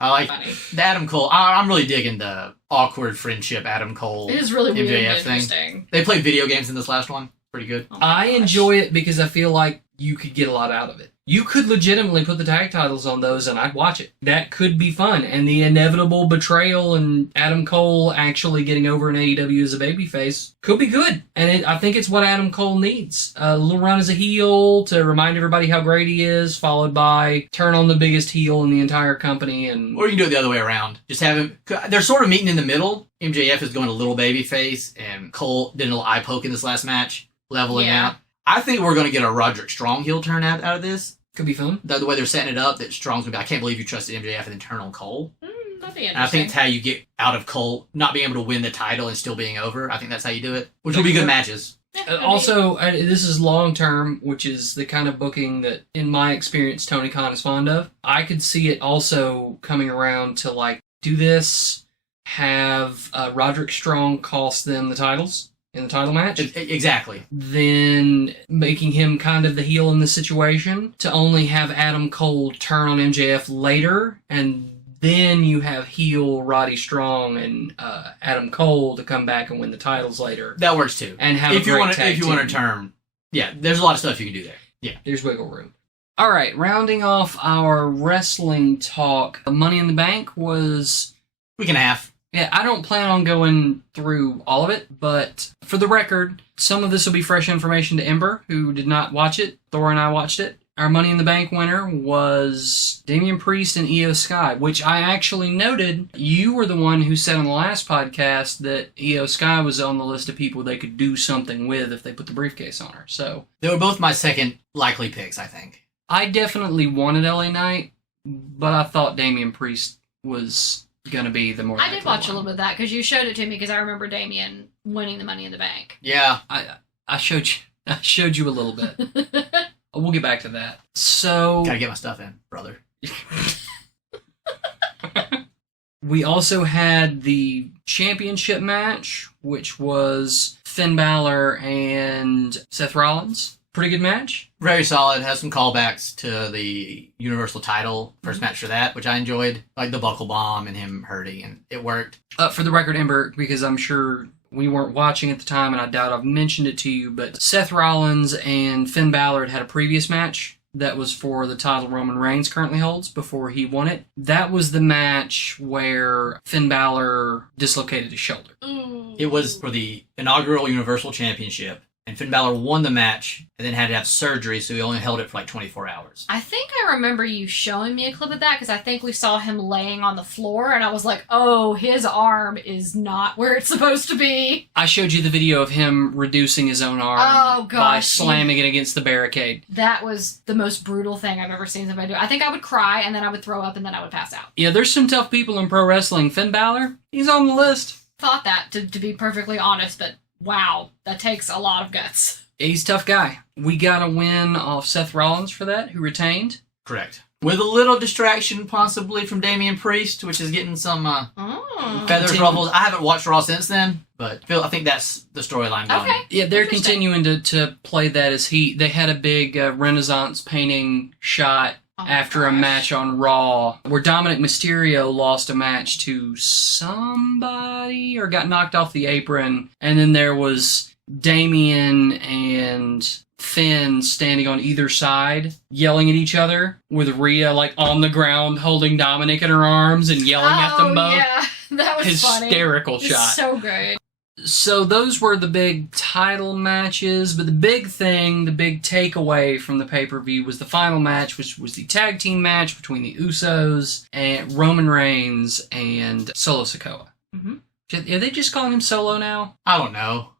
I like Funny. the Adam Cole. I'm really digging the awkward friendship Adam Cole. It is really weird MJF and thing. interesting. They played video games in this last one. Pretty good. Oh my I gosh. enjoy it because I feel like you could get a lot out of it. You could legitimately put the tag titles on those and I'd watch it. That could be fun. And the inevitable betrayal and Adam Cole actually getting over in AEW as a babyface could be good. And I think it's what Adam Cole needs. A little run as a heel to remind everybody how great he is, followed by turn on the biggest heel in the entire company. And Or you can do it the other way around. Just have him. They're sort of meeting in the middle. MJF is going a little babyface, and Cole did a little eye poke in this last match, leveling out. I think we're going to get a Roderick Strong heel turn out of this. could be fun. The way they're setting it up, that Strong's going to be, I can't believe you trusted MJF and then turn on Cole. That'd be And I interesting. think it's how you get out of Cole not being able to win the title and still being over. I think that's how you do it. Which will be good matches. Also, this is long term, which is the kind of booking that, in my experience, Tony Khan is fond of. I could see it also coming around to like do this, have Roderick Strong cost them the titles in the title match, Exactly. then making him kind of the heel in the situation to only have Adam Cole turn on MJF later, and then you have heel Roddy Strong and Adam Cole to come back and win the titles later. That works too. And have if a you great want tag if you want team. to term, yeah, there's a lot of stuff you can do there. Yeah. There's wiggle room. All right, rounding off our wrestling talk, Money in the Bank was... Week and a half. Yeah, I don't plan on going through all of it, but for the record, some of this will be fresh information to Ember, who did not watch it. Thor and I watched it. Our Money in the Bank winner was Damian Priest and Io Sky, which I actually noted you were the one who said on the last podcast that Io Sky was on the list of people they could do something with if they put the briefcase on her. So They were both my second likely picks, I think. I definitely wanted LA Knight, but I thought Damian Priest was going to be the more I did likely watch a one. little bit of that because you showed it to me because I remember Damien winning the Money in the Bank. Yeah. I showed you a little bit. We'll get back to that. So Gotta get my stuff in, brother. we also had the championship match, which was Finn Balor and Seth Rollins. Pretty good match. Very solid. Has some callbacks to the Universal title. First match for that, which I enjoyed. Like the buckle bomb and him hurting, and it worked. For the record, Ember, because I'm sure we weren't watching at the time, and I doubt I've mentioned it to you, but Seth Rollins and Finn Balor had a previous match that was for the title Roman Reigns currently holds before he won it. That was the match where Finn Balor dislocated his shoulder. Ooh. It was for the inaugural Universal Championship, and Finn Balor won the match and then had to have surgery, so he only held it for like 24 hours. I think I remember you showing me a clip of that because I think we saw him laying on the floor and I was like, oh, his arm is not where it's supposed to be. I showed you the video of him reducing his own arm Oh, by gosh. slamming it against the barricade. That was the most brutal thing I've ever seen somebody do. I think I would cry and then I would throw up and then I would pass out. Yeah, there's some tough people in pro wrestling. Finn Balor, he's on the list. Thought that, to be perfectly honest, but wow, that takes a lot of guts. He's a tough guy. We got a win off Seth Rollins for that, who retained. Correct. With a little distraction possibly from Damian Priest, which is getting some feathers Continue. ruffled. I haven't watched Raw since then, but I think that's the storyline going. Okay. Yeah, they're Interesting. continuing to play that as heat. They had a big Renaissance painting shot Oh my after a gosh. match on Raw where Dominic Mysterio lost a match to somebody or got knocked off the apron, and then there was Damian and Finn standing on either side yelling at each other with Rhea like on the ground holding Dominic in her arms and yelling at them both. Yeah, that was funny. Hysterical It's shot. so good. So those were the big title matches, but the big thing, the big takeaway from the pay-per-view was the final match, which was the tag team match between the Usos and Roman Reigns and Solo Sikoa. Mm-hmm. Are they just calling him Solo now? I don't know.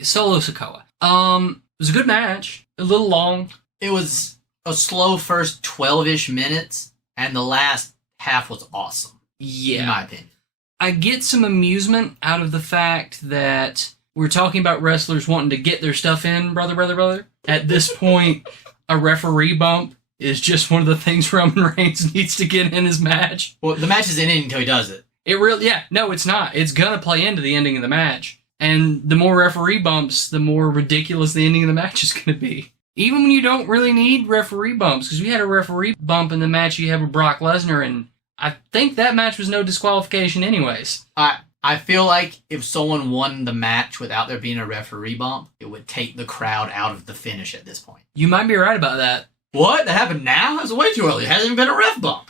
Solo Sikoa. It was a good match. A little long. It was a slow first 12-ish minutes, and the last half was awesome. Yeah. In my opinion. I get some amusement out of the fact that we're talking about wrestlers wanting to get their stuff in, brother. At this point, a referee bump is just one of the things Roman Reigns needs to get in his match. Well, the match isn't ending until he does it. It really, yeah, no, it's not. It's gonna play into the ending of the match. And the more referee bumps, the more ridiculous the ending of the match is gonna be. Even when you don't really need referee bumps, because we had a referee bump in the match you had with Brock Lesnar, and I think that match was no disqualification anyways. I feel like if someone won the match without there being a referee bump, it would take the crowd out of the finish at this point. You might be right about that. What? That happened now? That's way too early. It hasn't even been a ref bump.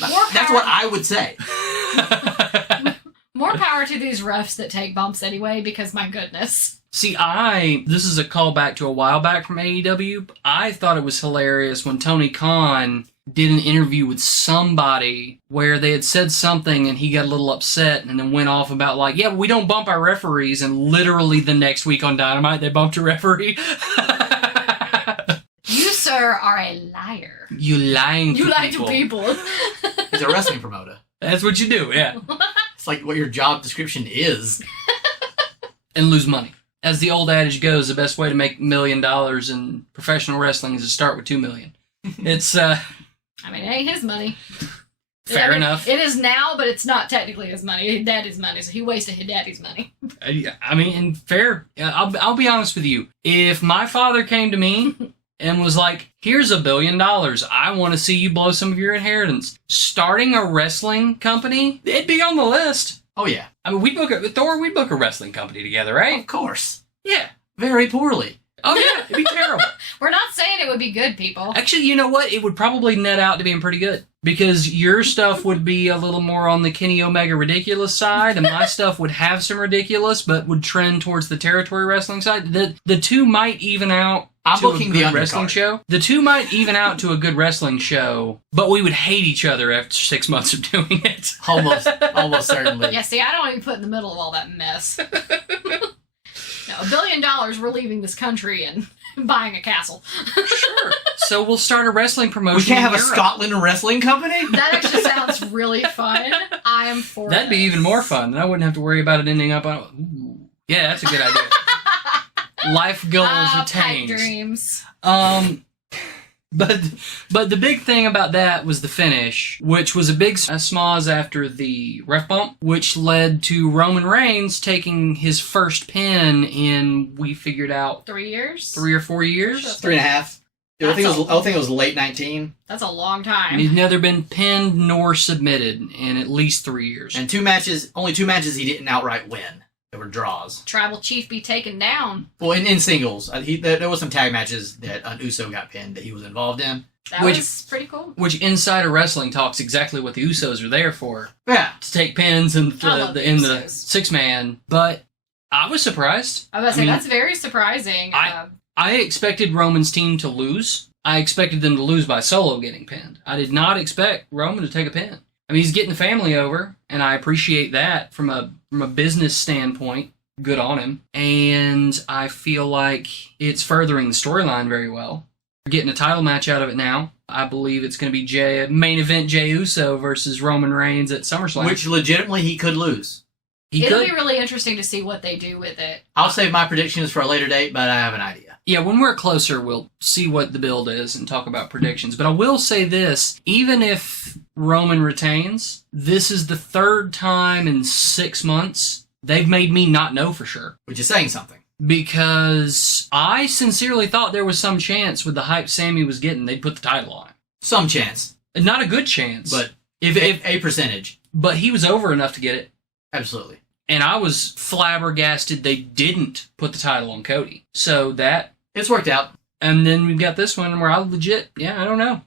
That's what I would say. More power to these refs that take bumps anyway, because my goodness. See, this is a callback to a while back from AEW. I thought it was hilarious when Tony Khan did an interview with somebody where they had said something and he got a little upset and then went off about like, yeah, we don't bump our referees, and literally the next week on Dynamite they bumped a referee. You, sir, are a liar. You lying to You lie people. to people. He's a wrestling promoter. That's what you do, yeah. It's like what your job description is. And lose money. As the old adage goes, the best way to make $1 million in professional wrestling is to start with $2 million. It's, I mean, it ain't his money. fair enough. It is now, but it's not technically his money. His daddy's money, so he wasted his daddy's money. I mean, and fair. I'll be honest with you. If my father came to me and was like, here's $1 billion, I want to see you blow some of your inheritance. Starting a wrestling company, it'd be on the list. Oh, yeah. I mean, we'd book a wrestling company together, right? Of course. Yeah. Very poorly. Oh, yeah, it'd be terrible. We're not saying it would be good, people. Actually, you know what? It would probably net out to being pretty good. Because your stuff would be a little more on the Kenny Omega ridiculous side, and my stuff would have some ridiculous, but would trend towards the territory wrestling side. The two might even out I'm to a booking good the wrestling undercard. show. The two might even out to a good wrestling show, but we would hate each other after 6 months of doing it. Almost certainly. Yeah, see, I don't even put in the middle of all that mess. No, $1 billion, we're leaving this country and buying a castle. Sure. So we'll start a wrestling promotion. We can't have in a Europe. Scotland wrestling company? That actually sounds really fun. I am for That'd be this. even more fun. Then I wouldn't have to worry about it ending up on... Ooh. Yeah, that's a good idea. Life goals Pipe attained. dreams. But the big thing about that was the finish, which was a big schmoz after the ref bump, which led to Roman Reigns taking his first pin in, we figured out, 3 years? 3 or 4 years. 3.5. I think it was late 19. That's a long And time. he's neither been pinned nor submitted in at least 3 years. And only two matches he didn't outright win. They were draws. Tribal Chief be taken down. Well, in singles, there was some tag matches that an Uso got pinned that he was involved in. That Which- was pretty cool. Which Insider Wrestling talks exactly what the Usos are there for. Yeah. To take pins in I love the in the Usos. 6-man. But I was surprised. I was about to say, mean, that's very surprising. I expected Roman's team to lose. I expected them to lose by Solo getting pinned. I did not expect Roman to take a pin. I mean, he's getting the family over, and I appreciate that from a business standpoint. Good on him. And I feel like it's furthering the storyline very well. We're getting a title match out of it now. I believe it's going to be main event Jey Uso versus Roman Reigns at SummerSlam. Which legitimately he could lose. It'll be really interesting to see what they do with it. I'll save my predictions for a later date, but I have an idea. Yeah, when we're closer, we'll see what the build is and talk about predictions. But I will say this, even if Roman retains, this is the third time in 6 months they've made me not know for sure. Which is saying something. Because I sincerely thought there was some chance with the hype Sammy was getting, they'd put the title on him. Some chance. Not a good chance. But if a percentage. But he was over enough to get it. Absolutely. And I was flabbergasted they didn't put the title on Cody. So that... It's worked out. And then we've got this one where I legit, I don't know.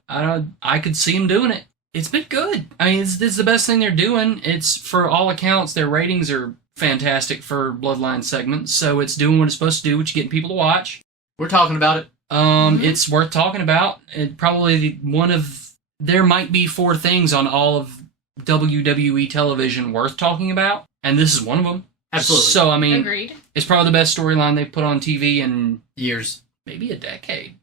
I could see him doing it. It's been good. I mean, it's the best thing they're doing. It's, for all accounts, their ratings are fantastic for Bloodline segments. So it's doing what it's supposed to do, which is getting people to watch. We're talking about it. It's worth talking about. It probably there might be 4 things on all of WWE television worth talking about, and this is one of them. Absolutely. So, I mean, Agreed. it's probably the best storyline they've put on TV in Years. maybe a decade.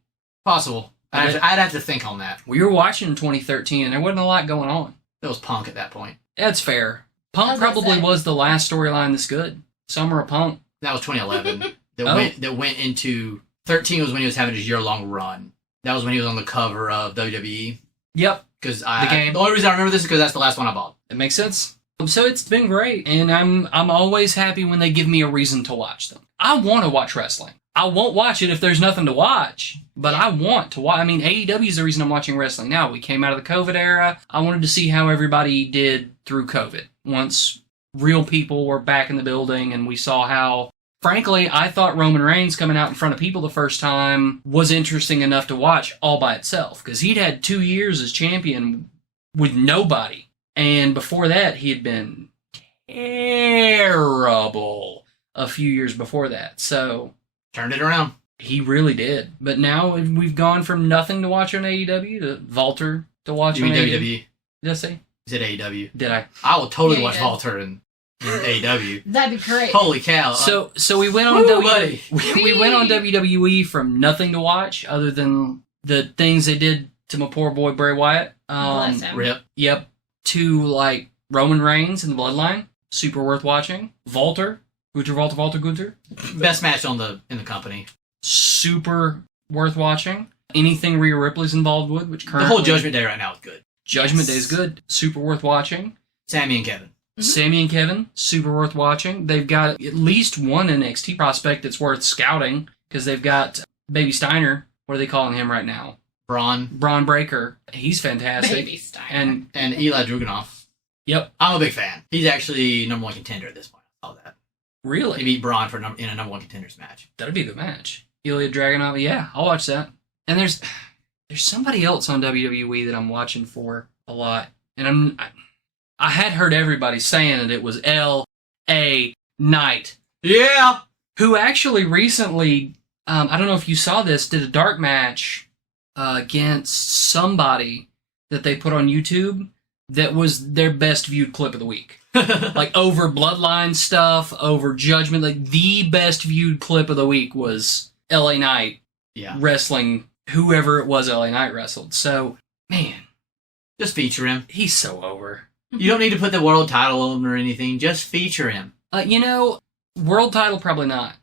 Possible. I'd have to think on that. We were watching in 2013, and there wasn't a lot going on. It was Punk at that point. That's fair. Punk As I probably say. was the last storyline that's good. Summer of Punk. That was 2011. Oh. That went into 13 was when he was having his year-long run. That was when he was on the cover of WWE. Yep, Because game. the only reason I remember this is because that's the last one I bought. it makes sense. So it's been great, and I'm always happy when they give me a reason to watch them. I want to watch wrestling. I won't watch it if there's nothing to watch, but I want to watch. I mean, AEW is the reason I'm watching wrestling now. We came out of the COVID era. I wanted to see how everybody did through COVID. Once real people were back in the building, and we saw how, frankly, I thought Roman Reigns coming out in front of people the first time was interesting enough to watch all by itself, because he'd had 2 years as champion with nobody. And before that, he had been terrible a few years before that. So Turned it around. he really did. But now we've gone from nothing to watch on AEW to Walter to watch You on mean AEW. WWE? Did I say? Is it AEW? Did I? I will totally Yeah, watch you did. Walter in AEW. That'd be great. Holy cow. So we went on Woo, buddy. we went on WWE from nothing to watch other than the things they did to my poor boy Bray Wyatt. Bless him. Rip. Yep. To like Roman Reigns and the Bloodline. Super worth watching. Walter. Gunther. Best match in the company. Super worth watching. Anything Rhea Ripley's involved with, which The currently... whole Judgment Day right now is good. Judgment Yes. Day is good. Super worth watching. Sammy and Kevin. Sammy and Kevin, super worth watching. They've got at least one NXT prospect that's worth scouting, because they've got Baby Steiner. What are they calling him right now? Braun. Braun Breaker. He's fantastic. Baby Steiner. And Eli Drugunov. yep, I'm a big fan. He's actually #1 contender at this point. I saw that. He really, beat Braun in a #1 contenders match. that'd be the match. Ilya Dragunov. Yeah, I'll watch that. And there's somebody else on WWE that I'm watching for a lot, and I had heard everybody saying that it was L.A. Knight, Yeah! who actually recently, I don't know if you saw this, did a dark match against somebody that they put on YouTube that was their best viewed clip of the week. Like over Bloodline stuff, over Judgment, like the best viewed clip of the week was LA Knight Yeah. wrestling whoever it was LA Knight wrestled. So, man, Just feature him. he's so over. You don't need to put the world title on him or anything. Just feature him. World title probably not.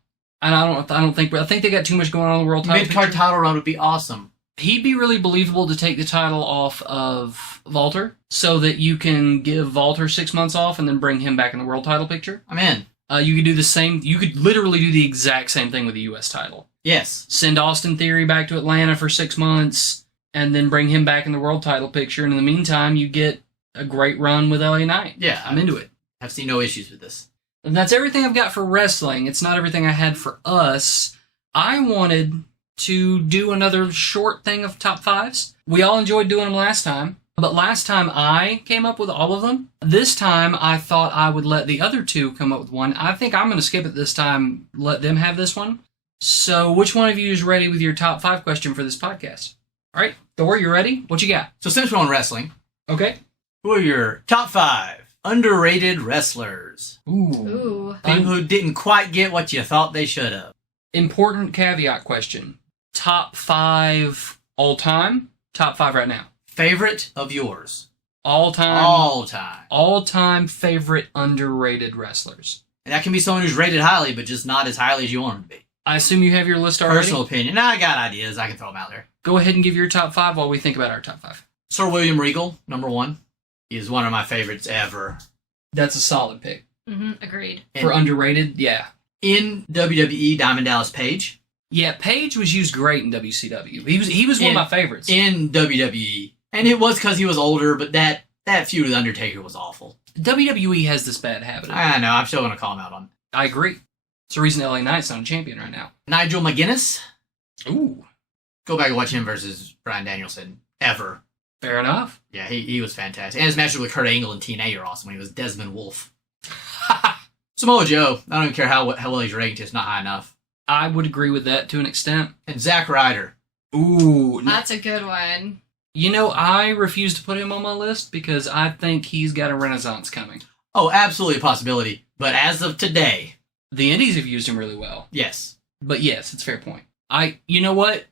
And I think they got too much going on in the world title. Mid-card picture. title run would be awesome. He'd be really believable to take the title off of Walter, so that you can give Walter 6 months off and then bring him back in the world title picture. I'm in. You could do the same. You could literally do the exact same thing with the U.S. title. Yes. Send Austin Theory back to Atlanta for 6 months, and then bring him back in the world title picture. And in the meantime, you get a great run with LA Knight. Yeah. I'm into it. I've seen no issues with this. And that's everything I've got for wrestling. It's not everything I had for us. I wanted to do another short thing of top fives. We all enjoyed doing them last time, but last time I came up with all of them. This time I thought I would let the other two come up with one. I think I'm going to skip it this time, let them have this one. So which one of you is ready with your top five question for this podcast? All right, Thor, you ready? What you got? So since we're on wrestling, Okay. who are your top 5 underrated wrestlers? Ooh. People who didn't quite get what you thought they should have. Important caveat question. Top 5 all time? Top 5 right now. Favorite of yours? All time. All time. All-time favorite underrated wrestlers. And that can be someone who's rated highly, but just not as highly as you want them to be. I assume you have your list already? Personal opinion. Nah, I got ideas. I can throw them out there. Go ahead and give your top 5 while we think about our top 5. Sir William Regal, #1. He is one of my favorites ever. That's a solid pick. Agreed. For underrated, yeah. In WWE, Diamond Dallas Page. Yeah, Page was used great in WCW. He was one of my favorites. In WWE. And it was because he was older, but that feud with Undertaker was awful. WWE has this bad habit. I know, I'm still going to call him out on it. I agree. It's the reason LA Knight's not a champion right now. Nigel McGuinness. Ooh, Go back and watch him versus Bryan Danielson. Ever. fair enough. Yeah, he was fantastic. And his matches with Kurt Angle and TNA are awesome when he was Desmond Wolfe. Samoa Joe. I don't even care how well he's ranked. It's not high enough. I would agree with that to an extent. And Zack Ryder. Ooh. That's a good one. You know, I refuse to put him on my list because I think he's got a renaissance coming. Oh, absolutely a possibility. But as of today, The Indies have used him really well. yes. But yes, it's a fair point. You know what?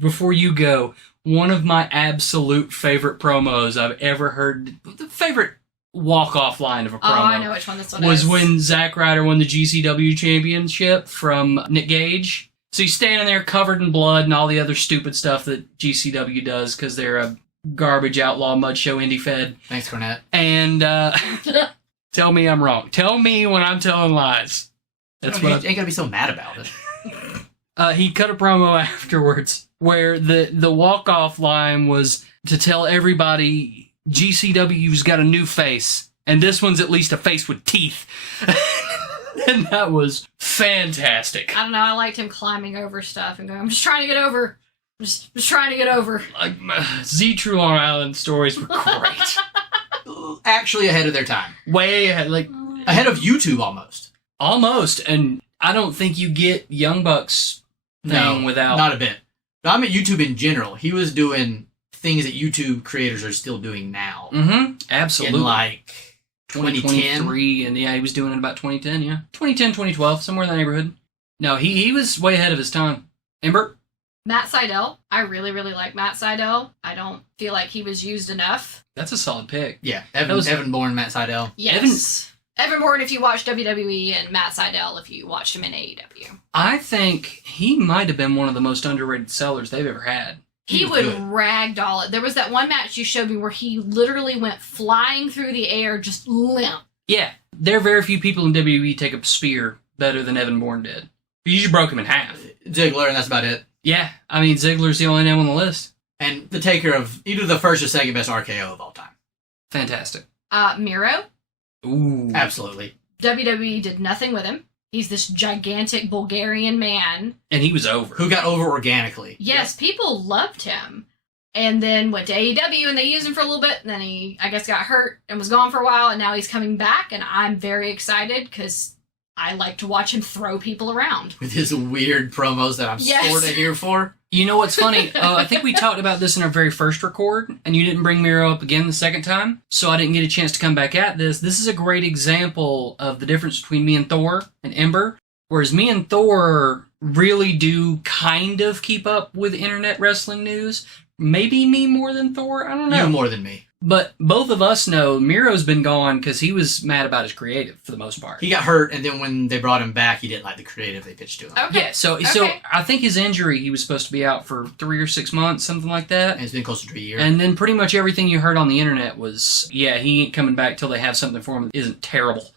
Before you go, one of my absolute favorite promos I've ever heard, the favorite walk-off line of a promo. Oh, I know which one this one was is. when Zack Ryder won the GCW championship from Nick Gage. So he's standing there covered in blood and all the other stupid stuff that GCW does because they're a garbage outlaw mud show indie fed. Thanks, Cornette. And tell me I'm wrong. Tell me when I'm telling lies. That's You what ain't gotta be so mad about it. he cut a promo afterwards where the walk-off line was to tell everybody GCW's got a new face, and this one's at least a face with teeth. And that was fantastic. I don't know. I liked him climbing over stuff and going, I'm just trying to get over. I'm just trying to get over. Like, Z True Long Island stories were great. Actually ahead of their time. Way ahead, like, Ahead of YouTube almost. almost. And I don't think you get Young Bucks thing without... Not a bit. But I mean YouTube in general. He was doing things that YouTube creators are still doing now. Mm-hmm. Absolutely. In like 2010. 2023, and yeah, he was doing it about 2010, yeah. 2010, 2012, somewhere in that neighborhood. No, he was way ahead of his time. Ember? Matt Sydal. I really, really like Matt Sydal. I don't feel like he was used enough. That's a solid pick. Yeah, Evan Bourne, Matt Sydal. Yes. Evan Bourne if you watch WWE, and Matt Sydal if you watched him in AEW. I think he might have been one of the most underrated sellers they've ever had. He would ragdoll it. There was that one match you showed me where he literally went flying through the air, just limp. Yeah, there are very few people in WWE take a spear better than Evan Bourne did. You just broke him in half. Ziggler, and that's about it. Yeah, I mean, Ziggler's the only name on the list. And the taker of either the first or second best RKO of all time. Fantastic. Miro. Ooh. Absolutely. WWE did nothing with him. He's this gigantic Bulgarian man. And he was over. Who got over organically. Yes, people loved him. And then went to AEW and they used him for a little bit. And then he, I guess, got hurt and was gone for a while. And now he's coming back. And I'm very excited because I like to watch him throw people around. With his weird promos that I'm sort of here for. You know what's funny? I think we talked about this in our very first record, and you didn't bring Miro up again the second time, so I didn't get a chance to come back at this. This is a great example of the difference between me and Thor and Ember, whereas me and Thor really do kind of keep up with internet wrestling news. Maybe me more than Thor, I don't know. You more than me. But both of us know Miro's been gone because he was mad about his creative for the most part. He got hurt, and then when they brought him back, he didn't like the creative they pitched to him. Okay. Yeah, so I think his injury, he was supposed to be out for 3 or 6 months, something like that. And it's been closer to a year. And then pretty much everything you heard on the internet was, yeah, he ain't coming back till they have something for him that isn't terrible.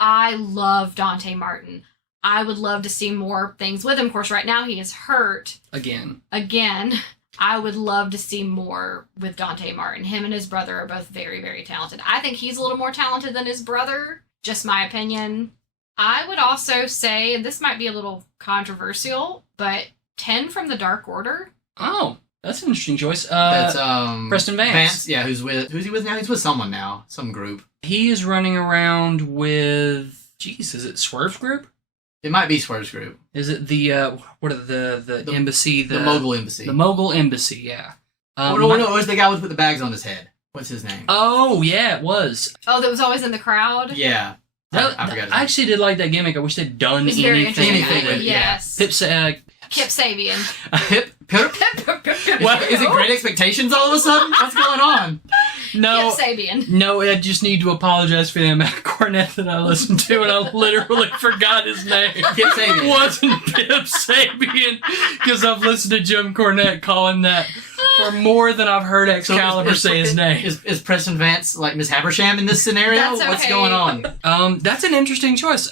I love Dante Martin. I would love to see more things with him. Of course, right now he is hurt. Again. I would love to see more with Dante Martin. Him and his brother are both very, very talented. I think he's a little more talented than his brother. Just my opinion. I would also say, and this might be a little controversial, but 10 from the Dark Order. Oh, that's an interesting choice. That's Preston Vance. Yeah, who's he with now? He's with someone now. Some group. He is running around with, is it Swerve's group? It might be Swerve's group. Is it the embassy? The Mogul Embassy. The Mogul Embassy, yeah. No, it was the guy with the bags on his head. What's his name? Oh, yeah, it was. Oh, that was always in the crowd? Yeah. I forgot his name. I actually did like that gimmick. I wish they'd done It was very anything interesting. with it. Yes. Kip Sabian. Pip? Is it Great Expectations all of a sudden? What's going on? No, Kip Sabian. no, I just need to apologize for the amount of Cornette that I listened to, and I literally forgot his name. Kip Sabian. It wasn't Pip Sabian, because I've listened to Jim Cornette call him that for more than I've heard Excalibur say his name. Is Preston Vance like Miss Habersham in this scenario? That's okay. What's going on? That's an interesting choice.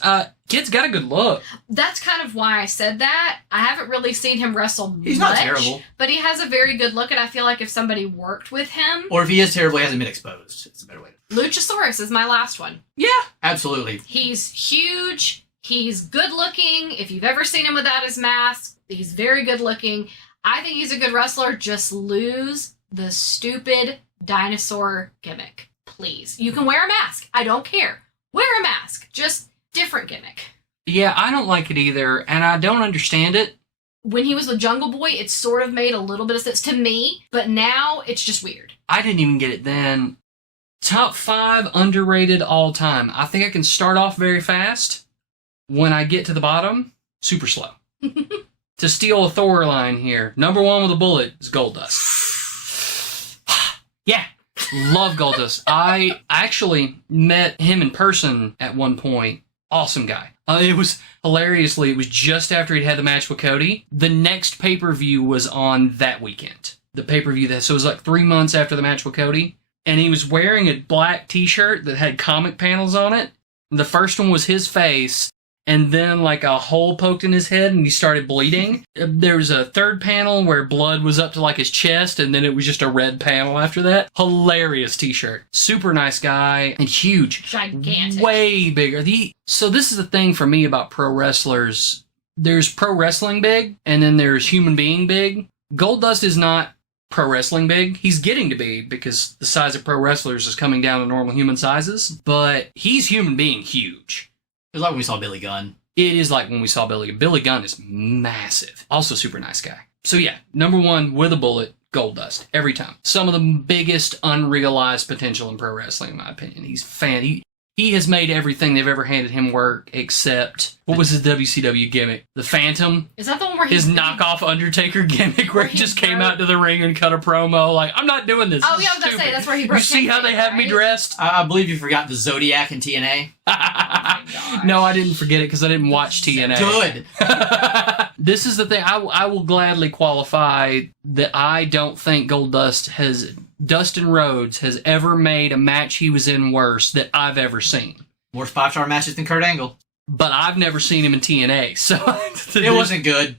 Kid's got a good look. That's kind of why I said that. I haven't really seen him wrestle He's much, not terrible. but he has a very good look, and I feel like if somebody worked with him... Or if he is terrible, he hasn't been exposed. It's a better way. Luchasaurus is my last one. Yeah. Absolutely. He's huge. He's good looking. If you've ever seen him without his mask, he's very good looking. I think he's a good wrestler. Just lose the stupid dinosaur gimmick, please. You can wear a mask. I don't care. Wear a mask. Just different gimmick. Yeah, I don't like it either, and I don't understand it. When he was with Jungle Boy, it sort of made a little bit of sense to me, but now it's just weird. I didn't even get it then. Top 5 underrated all time. I think I can start off very fast. When I get to the bottom, super slow. To steal a Thor line here, number 1 with a bullet is Goldust. Yeah, love Goldust. I actually met him in person at one point. Awesome guy. It was just after he'd had the match with Cody. The next pay-per-view was on that weekend. The pay-per-view so it was like 3 months after the match with Cody. And he was wearing a black t-shirt that had comic panels on it. The first one was his face, and then like a hole poked in his head and he started bleeding. There was a third panel where blood was up to like his chest, and then it was just a red panel after that. Hilarious t-shirt. Super nice guy and huge. Gigantic. Way bigger. So this is the thing for me about pro wrestlers. There's pro wrestling big, and then there's human being big. Goldust is not pro wrestling big. He's getting to be because the size of pro wrestlers is coming down to normal human sizes, but he's human being huge. It was like when we saw Billy Gunn. It is like when we saw Billy Gunn. Billy Gunn is massive. Also super nice guy. So yeah, number 1 with a bullet, Goldust. Every time. Some of the biggest unrealized potential in pro wrestling, in my opinion. He's He has made everything they've ever handed him work except, what was his WCW gimmick? The Phantom? Is that the one where his knockoff Undertaker gimmick where he just came out to the ring and cut a promo like, I'm not doing this. Oh, yeah, I was going to say, that's where he broke. You see how they have me dressed? I believe you forgot the Zodiac in TNA. No, I didn't forget it because I didn't watch TNA. Good. This is the thing. I will gladly qualify that I don't think Dustin Rhodes has ever made a match he was in worse that I've ever seen. More 5-star matches than Kurt Angle. But I've never seen him in TNA, so... It wasn't good.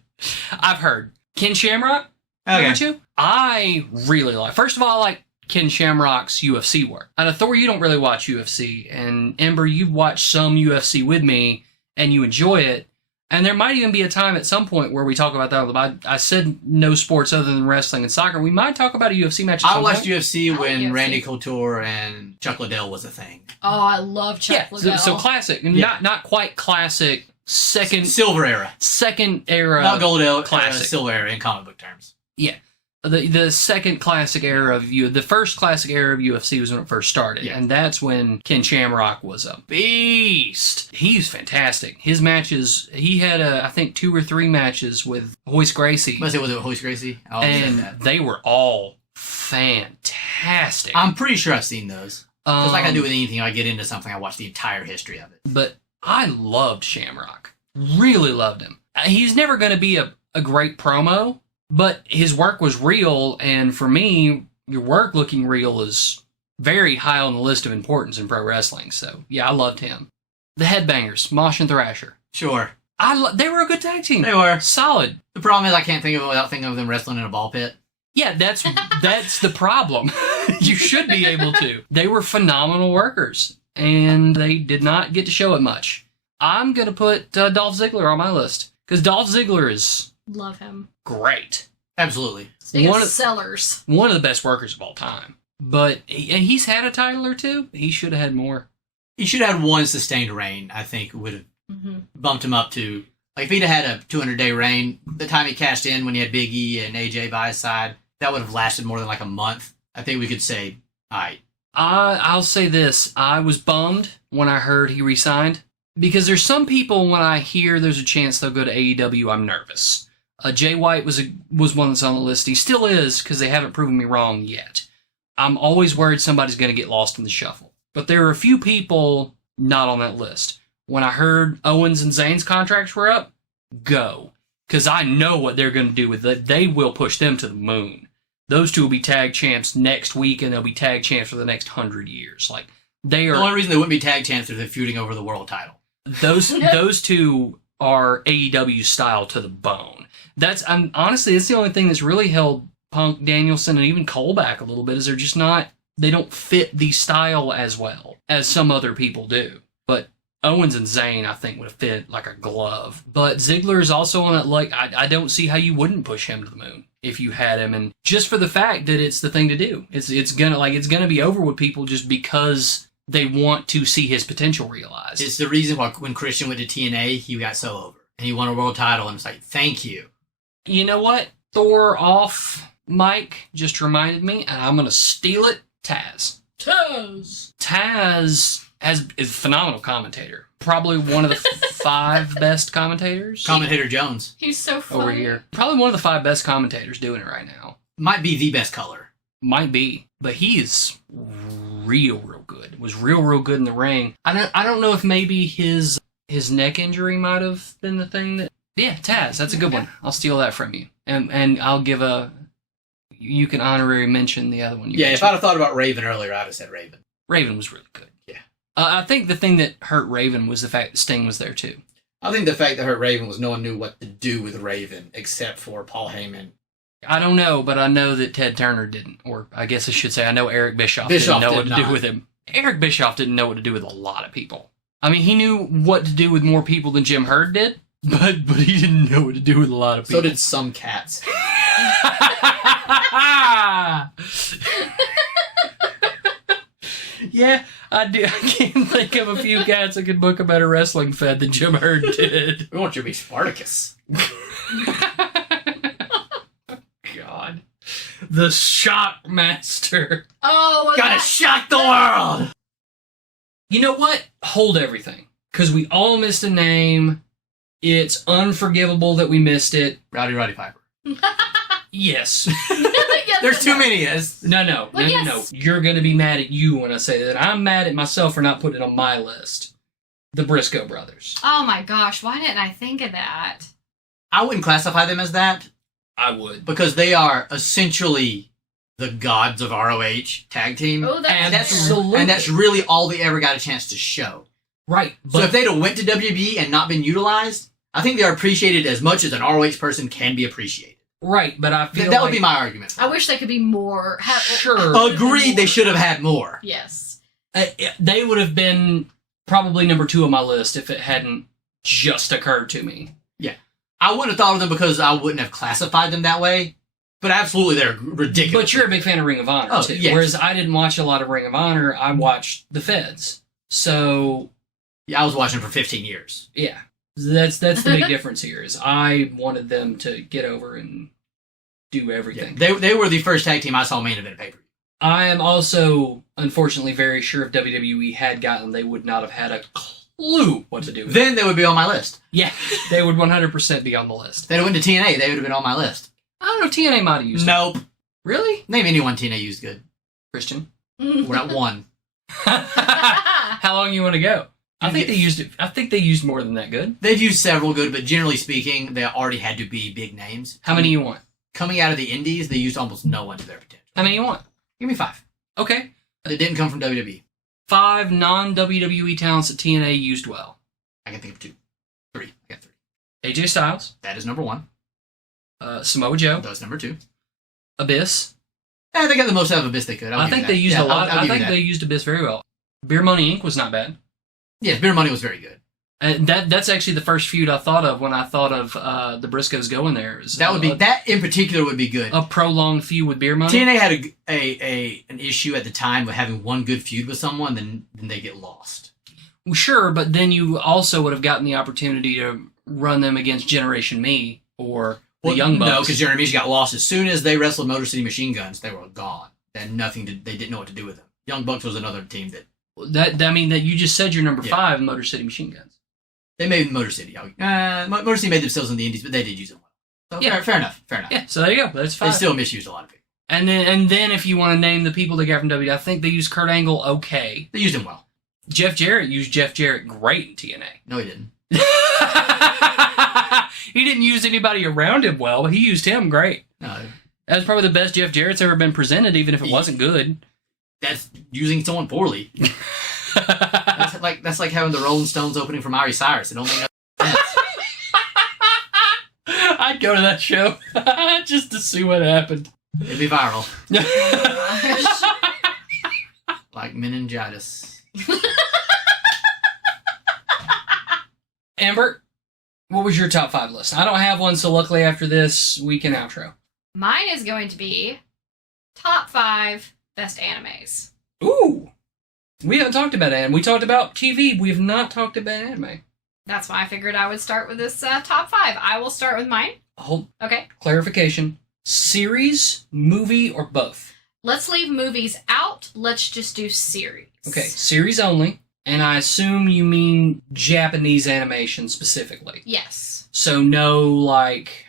I've heard. Ken Shamrock? Okay. You? I really like... First of all, I like Ken Shamrock's UFC work. And Thor, you don't really watch UFC, and Ember, you've watched some UFC with me, and you enjoy it. And there might even be a time at some point where we talk about that. I said no sports other than wrestling and soccer. We might talk about a UFC match at some I watched point. UFC when UFC. Randy Couture and Chuck Liddell was a thing. Oh, I love Chuck Liddell. So classic. Yeah. Not quite classic. Silver era. Second era. Not gold era, classic. silver era in comic book terms. Yeah. The second classic era of the first classic era of UFC was when it first started, Yeah. and that's when Ken Shamrock was a beast. He's fantastic. His matches, he had I think 2 or 3 matches with Hoist Gracie, Was it Hoist Gracie? I always said and that. they were all fantastic. I'm pretty sure I've seen those. Because like I do with anything, I get into something, I watch the entire history of it. But I loved Shamrock. Really loved him. He's never going to be a great promo, but his work was real, and for me, your work looking real is very high on the list of importance in pro wrestling. So, yeah, I loved him. The Headbangers, Mosh and Thrasher. Sure. They were a good tag team. They were. Solid. The problem is I can't think of it without thinking of them wrestling in a ball pit. Yeah, that's the problem. You should be able to. They were phenomenal workers, and they did not get to show it much. I'm going to put Dolph Ziggler on my list, because Dolph Ziggler is Love him. great. Absolutely. Speaking One of of- sellers. One of the best workers of all time. But he's had a title or two. He should have had more. He should have had one sustained reign, I think, would have Mm-hmm. bumped him up to... Like, if he'd have had a 200-day reign, the time he cashed in when he had Big E and AJ by his side, that would have lasted more than like a month. I think we could say, all right. I'll say this. I was bummed when I heard he resigned. Because there's some people, when I hear there's a chance they'll go to AEW, I'm nervous. Jay White was one that's on the list. He still is, because they haven't proven me wrong yet. I'm always worried somebody's going to get lost in the shuffle. But there are a few people not on that list. When I heard Owens and Zayn's contracts were up, go. Because I know what they're going to do with it. They will push them to the moon. Those two will be tag champs next week, and they'll be tag champs for the next 100 years. Like, they are... The only reason they wouldn't be tag champs is they're feuding over the world title. Those two are AEW style to the bone. Honestly, it's the only thing that's really held Punk, Danielson, and even Cole back a little bit, is they don't fit the style as well as some other people do. But Owens and Zayn, I think, would have fit like a glove. But Ziggler is also on it. Like, I don't see how you wouldn't push him to the moon if you had him, and just for the fact that it's the thing to do. It's gonna be over with people just because they want to see his potential realized. It's the reason why when Christian went to TNA, he got so over. And he won a world title, and it's like, thank you. You know what? Thor off mic just reminded me, and I'm going to steal it. Taz. Taz is a phenomenal commentator. Probably one of the 5 best commentators. Commentator Jones. He's so funny. Over here. Probably one of the 5 best commentators doing it right now. Might be the best color. Might be. But he is real good. Was real good in the ring. I don't know if maybe his neck injury might have been the thing that... Yeah, Taz. That's a good one. I'll steal that from you. And I'll give you can honorary mention the other one. Yeah, if I'd have thought about Raven earlier, I'd have said Raven. Raven was really good. Yeah. I think the thing that hurt Raven was the fact that Sting was there too. I think the fact that hurt Raven was no one knew what to do with Raven except for Paul Heyman. I don't know, but I know that Ted Turner didn't. Or I guess I should say I know Eric Bischoff didn't know what to do with him. Eric Bischoff didn't know what to do with a lot of people. I mean, he knew what to do with more people than Jim Herd did, but he didn't know what to do with a lot of people. So did some cats. Yeah, I do. I can't think of a few cats that could book a better wrestling fed than Jim Herd did. We want you to be Spartacus. God. The Shock Master. Oh, Gotta shock the world! You know what? Hold everything. Because we all missed a name. It's unforgivable that we missed it. Rowdy Piper. Yes. Yes, There's too many yes. No. You're going to be mad at you when I say that. I'm mad at myself for not putting it on my list. The Briscoe brothers. Oh my gosh, why didn't I think of that? I wouldn't classify them as that. I would. Because they are essentially the gods of ROH tag team. Oh, Absolutely. And that's really all they ever got a chance to show. Right. So if they'd have went to WWE and not been utilized, I think they're appreciated as much as an ROH person can be appreciated. Right, but I feel that would be my argument. I wish they could be more... Sure. Agreed, they should have had more. Yes. They would have been probably number 2 on my list if it hadn't just occurred to me. Yeah. I wouldn't have thought of them because I wouldn't have classified them that way. But absolutely, they're ridiculous. But you're a big fan of Ring of Honor, too. Yes. Whereas I didn't watch a lot of Ring of Honor. I watched the Feds. So... Yeah, I was watching for 15 years. Yeah. That's the big difference here, is I wanted them to get over and do everything. Yeah, they were the first tag team I saw main event at pay-per-view. I am also, unfortunately, very sure if WWE had gotten them, they would not have had a clue what to do with Then they would be on my list. Yeah, they would 100% be on the list. If they'd have went to TNA, they would have been on my list. I don't know if TNA might have used Nope. it. Really? Name anyone TNA used good. Christian? We're at 1. How long you want to go? I think they used it. I think they used more than that good. They've used several good, but generally speaking, they already had to be big names. How many you want? Coming out of the indies, they used almost no one to their potential. How many you want? Give me 5. Okay. But it didn't come from WWE. 5 non-WWE talents that TNA used well. I can think of 2. 3. I got 3. AJ Styles. That is number 1. Samoa Joe. That's number 2. Abyss. Yeah, they got the most out of Abyss they could. I think they used a lot. I think they used Abyss very well. Beer Money Inc. was not bad. Yes, Beer Money was very good. That's actually the first feud I thought of when I thought of the Briscoes going there. That in particular would be good. A prolonged feud with Beer Money. TNA had an issue at the time with having one good feud with someone, then they get lost. Well, sure, but then you also would have gotten the opportunity to run them against Generation Me or the Young Bucks. No, because Generation Me got lost as soon as they wrestled Motor City Machine Guns. They were gone. They had nothing. They didn't know what to do with them. Young Bucks was another team that you just said you're number 5 in Motor City Machine Guns. They made Motor City. Motor City made themselves in the indies, but they did use them well. So fair enough. Yeah, so there you go. That's 5. They still misused a lot of people. And then if you want to name the people they got from WWE, I think they used Kurt Angle okay. They used him well. Jeff Jarrett used Jeff Jarrett great in TNA. No, he didn't. He didn't use anybody around him well, but he used him great. No. That's probably the best Jeff Jarrett's ever been presented, even if it wasn't good. That's using someone poorly. That's like having the Rolling Stones opening for Miley Cyrus. It don't make no sense. I'd go to that show just to see what happened. It'd be viral. Like meningitis. Amber, what was your top 5 list? I don't have one, so luckily after this, we can outro. Mine is going to be top 5 best animes. Ooh. We haven't talked about anime. We talked about TV. We have not talked about anime. That's why I figured I would start with this top 5. I will start with mine. Hold. Okay. Clarification. Series, movie, or both? Let's leave movies out. Let's just do series. Okay, series only. And I assume you mean Japanese animation specifically. Yes. So no, like...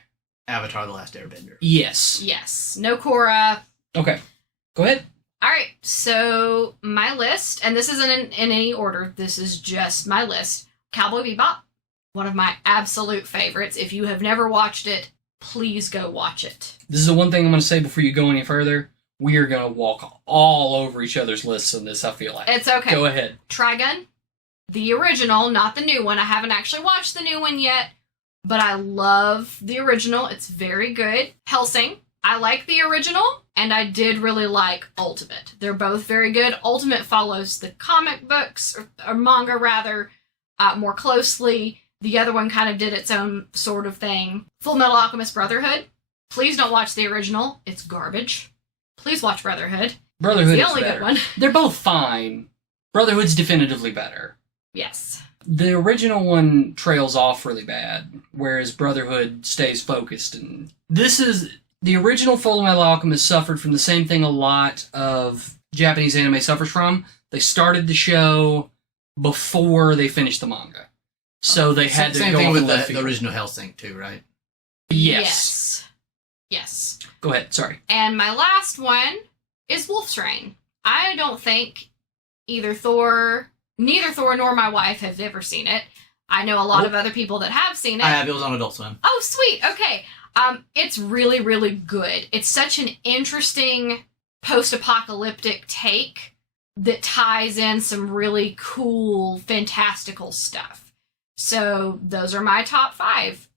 Avatar: The Last Airbender. Yes. Yes. No Korra. Okay. Go ahead. All right. So my list, and this isn't in any order. This is just my list. Cowboy Bebop. One of my absolute favorites. If you have never watched it, please go watch it. This is the one thing I'm going to say before you go any further. We are going to walk all over each other's lists on this, I feel like. It's okay. Go ahead. Trigun. The original, not the new one. I haven't actually watched the new one yet, but I love the original. It's very good. Hellsing. I like the original, and I did really like Ultimate. They're both very good. Ultimate follows the comic books, or manga rather, more closely. The other one kind of did its own sort of thing. Full Metal Alchemist Brotherhood. Please don't watch the original. It's garbage. Please watch Brotherhood. Brotherhood It's is the only better. good one. They're both fine. Brotherhood's definitively better. Yes. The original one trails off really bad, whereas Brotherhood stays focused. And this is... The original Full Metal Alchemist suffered from the same thing a lot of Japanese anime suffers from. They started the show before they finished the manga. So they had to Same go thing off with the left the field. original Hellsing too, right? Yes. Yes. Go ahead, sorry. And my last one is Wolf's Rain. I don't think neither Thor nor my wife have ever seen it. I know a lot of other people that have seen it. I have. It was on Adult Swim. Oh, sweet. Okay. It's really, really good. It's such an interesting post-apocalyptic take that ties in some really cool, fantastical stuff. So those are my top 5.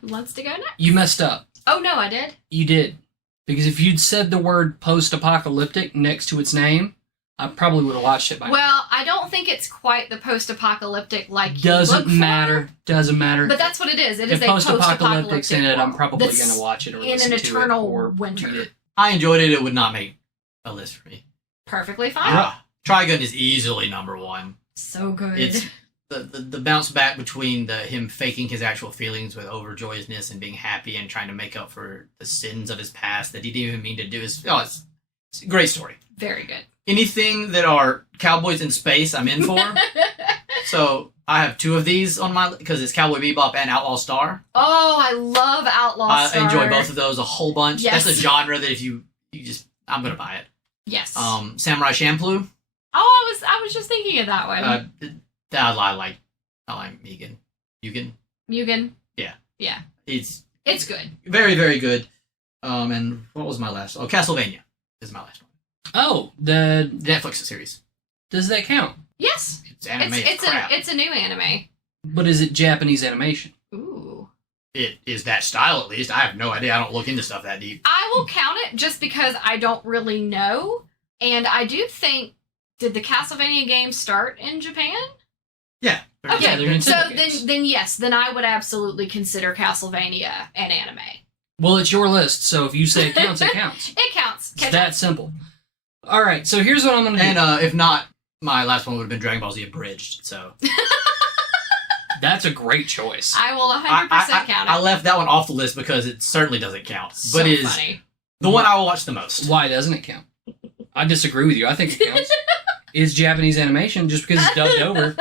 Who wants to go next? You messed up. Oh, no, I did. You did. Because if you'd said the word post-apocalyptic next to its name, I probably would have watched it by now. Well, I don't think it's quite the post-apocalyptic like you Doesn't look for. matter. Doesn't matter. But that's what it is. It is If a post-apocalyptic's in it, I'm world probably that's going to watch it or in listen an to it eternal or winter. read it. I enjoyed it. It would not make a list for me. Perfectly fine. Trigun is easily number 1. So good. It's the bounce back between him faking his actual feelings with overjoyousness and being happy and trying to make up for the sins of his past that he didn't even mean to do. It's a great story. Very good. Anything that are cowboys in space, I'm in for. So I have 2 of these on my because it's Cowboy Bebop and Outlaw Star. Oh, I love Outlaw Star. I enjoy both of those a whole bunch. Yes. That's a genre that if you just I'm gonna buy it. Yes. Samurai Champloo. Oh, I was just thinking of that one. I like Mugen. Mugen. Yeah. Yeah. It's good. very, very good. And what was my last? Oh, Castlevania is my last one. Oh, the Netflix series. does that count? Yes. It's animated crap. It's a new anime. But is it Japanese animation? Ooh. It is that style at least. I have no idea. I don't look into stuff that deep. I will count it just because I don't really know. And I do think, did the Castlevania game start in Japan? Yeah. Okay, Yeah, they're so Nintendo games. then yes, then I would absolutely consider Castlevania an anime. Well, it's your list, so if you say it counts, it counts. It counts. It's that simple. All right, so here's what I'm going to do. And if not, my last one would have been Dragon Ball Z Abridged. So That's a great choice. I will 100% count it. I left that one off the list because it certainly doesn't count. So But it is funny. the one I will watch the most. Why doesn't it count? I disagree with you. I think it counts. It's Japanese animation just because it's dubbed over.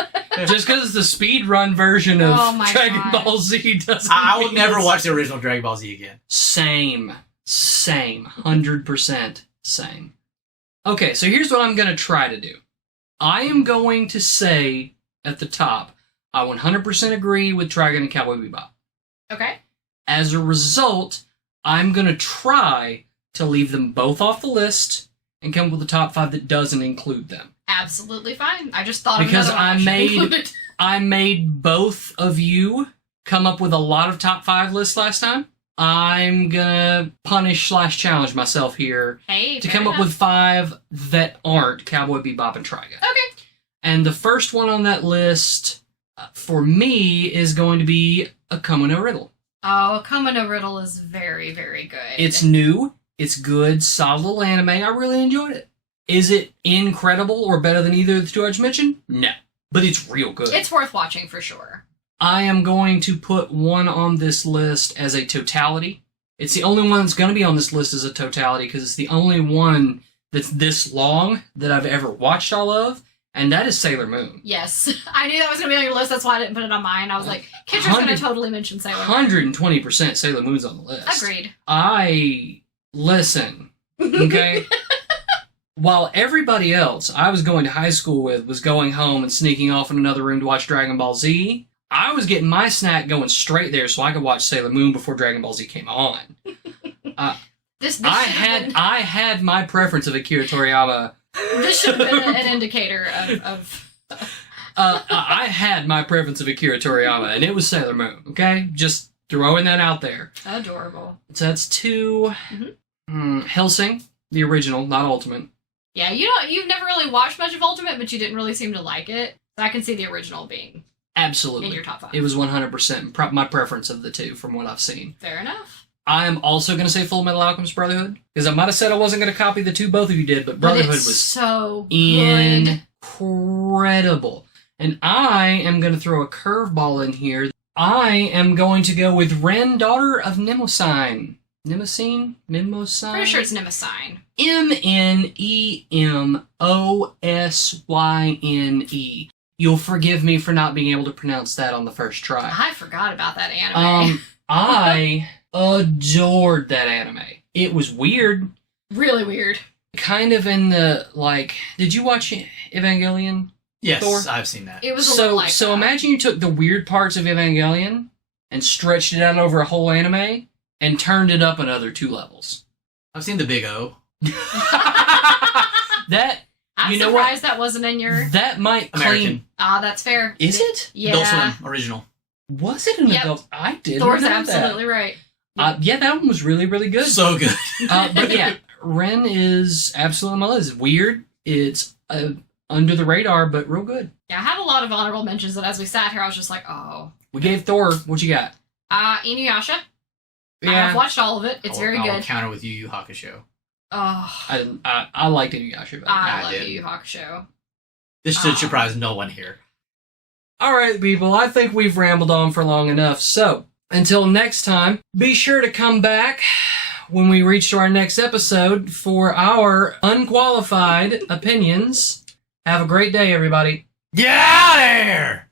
Just because it's the speed run version of Oh my Dragon God. Ball Z doesn't I will mean never it's- watch the original Dragon Ball Z again. Same. 100% same. Okay, so here's what I'm going to try to do. I am going to say at the top, I 100% agree with Trigun and Cowboy Bebop. Okay. As a result, I'm going to try to leave them both off the list and come up with a top 5 that doesn't include them. Absolutely fine. I just thought Because of another one I should include. I made both of you come up with a lot of top 5 lists last time. I'm gonna punish/challenge myself here Hey, to fair come up enough. with 5 that aren't Cowboy Bebop and Trigun. Okay. And the first one on that list, for me, is going to be Akuma no Riddle. Oh, Akuma no Riddle is very, very good. It's new, it's good, solid little anime. I really enjoyed it. Is it incredible or better than either of the two I just mentioned? No. But it's real good. It's worth watching for sure. I am going to put one on this list as a totality. It's the only one that's going to be on this list as a totality because it's the only one that's this long that I've ever watched all of, and that is Sailor Moon. Yes. I knew that was going to be on your list. That's why I didn't put it on mine. I was like, Kitra's going to totally mention Sailor Moon. 120% Sailor Moon's on the list. Agreed. Listen, okay? While everybody else I was going to high school with was going home and sneaking off in another room to watch Dragon Ball Z, I was getting my snack going straight there so I could watch Sailor Moon before Dragon Ball Z came on. I had my preference of Akira Toriyama. This should have been an indicator of I had my preference of Akira Toriyama, and it was Sailor Moon, okay? Just throwing that out there. Adorable. So that's 2. Hellsing, the original, not Ultimate. Yeah, you've never really watched much of Ultimate, but you didn't really seem to like it. So I can see the original being Absolutely in your top 5. It was 100% my preference of the two from what I've seen. Fair enough. I am also going to say Full Metal Alchemist Brotherhood, because I might have said I wasn't going to copy the two both of you did, but Brotherhood was so good. Incredible. And I am going to throw a curveball in here. I am going to go with Ren, daughter of Mnemosyne. Mnemosyne? Pretty sure it's Mnemosyne. Mnemosyne. You'll forgive me for not being able to pronounce that on the first try. I forgot about that anime. I adored that anime. It was weird. Really weird. Kind of in the, like, did you watch Evangelion? Yes, Thor? I've seen that. It was a little like So that. imagine you took the weird parts of Evangelion and stretched it out over a whole anime and turned it up another 2 levels. I've seen the Big O. That, I'm you know surprised what? that wasn't in your... That might American. That's fair. Is it? Yeah. Adult Swim, original. Was it an Yep. adult? I didn't Thor's know absolutely right. that. Yeah, that one was really, really good. So good. But yeah, Ren is absolutely on my list. It's weird. It's under the radar, but real good. Yeah, I have a lot of honorable mentions that as we sat here, I was just like, oh. We gave Thor. What you got? Inuyasha. Yeah, I've watched all of it. It's very I'll good. counter with Yu Yu Hakusho. Oh. I liked Inuyasha better. I I love did. Yu Yu Hakusho. This should surprise no one here. All right, people. I think we've rambled on for long enough. So until next time, be sure to come back when we reach to our next episode for our unqualified opinions. Have a great day, everybody. Get out of here!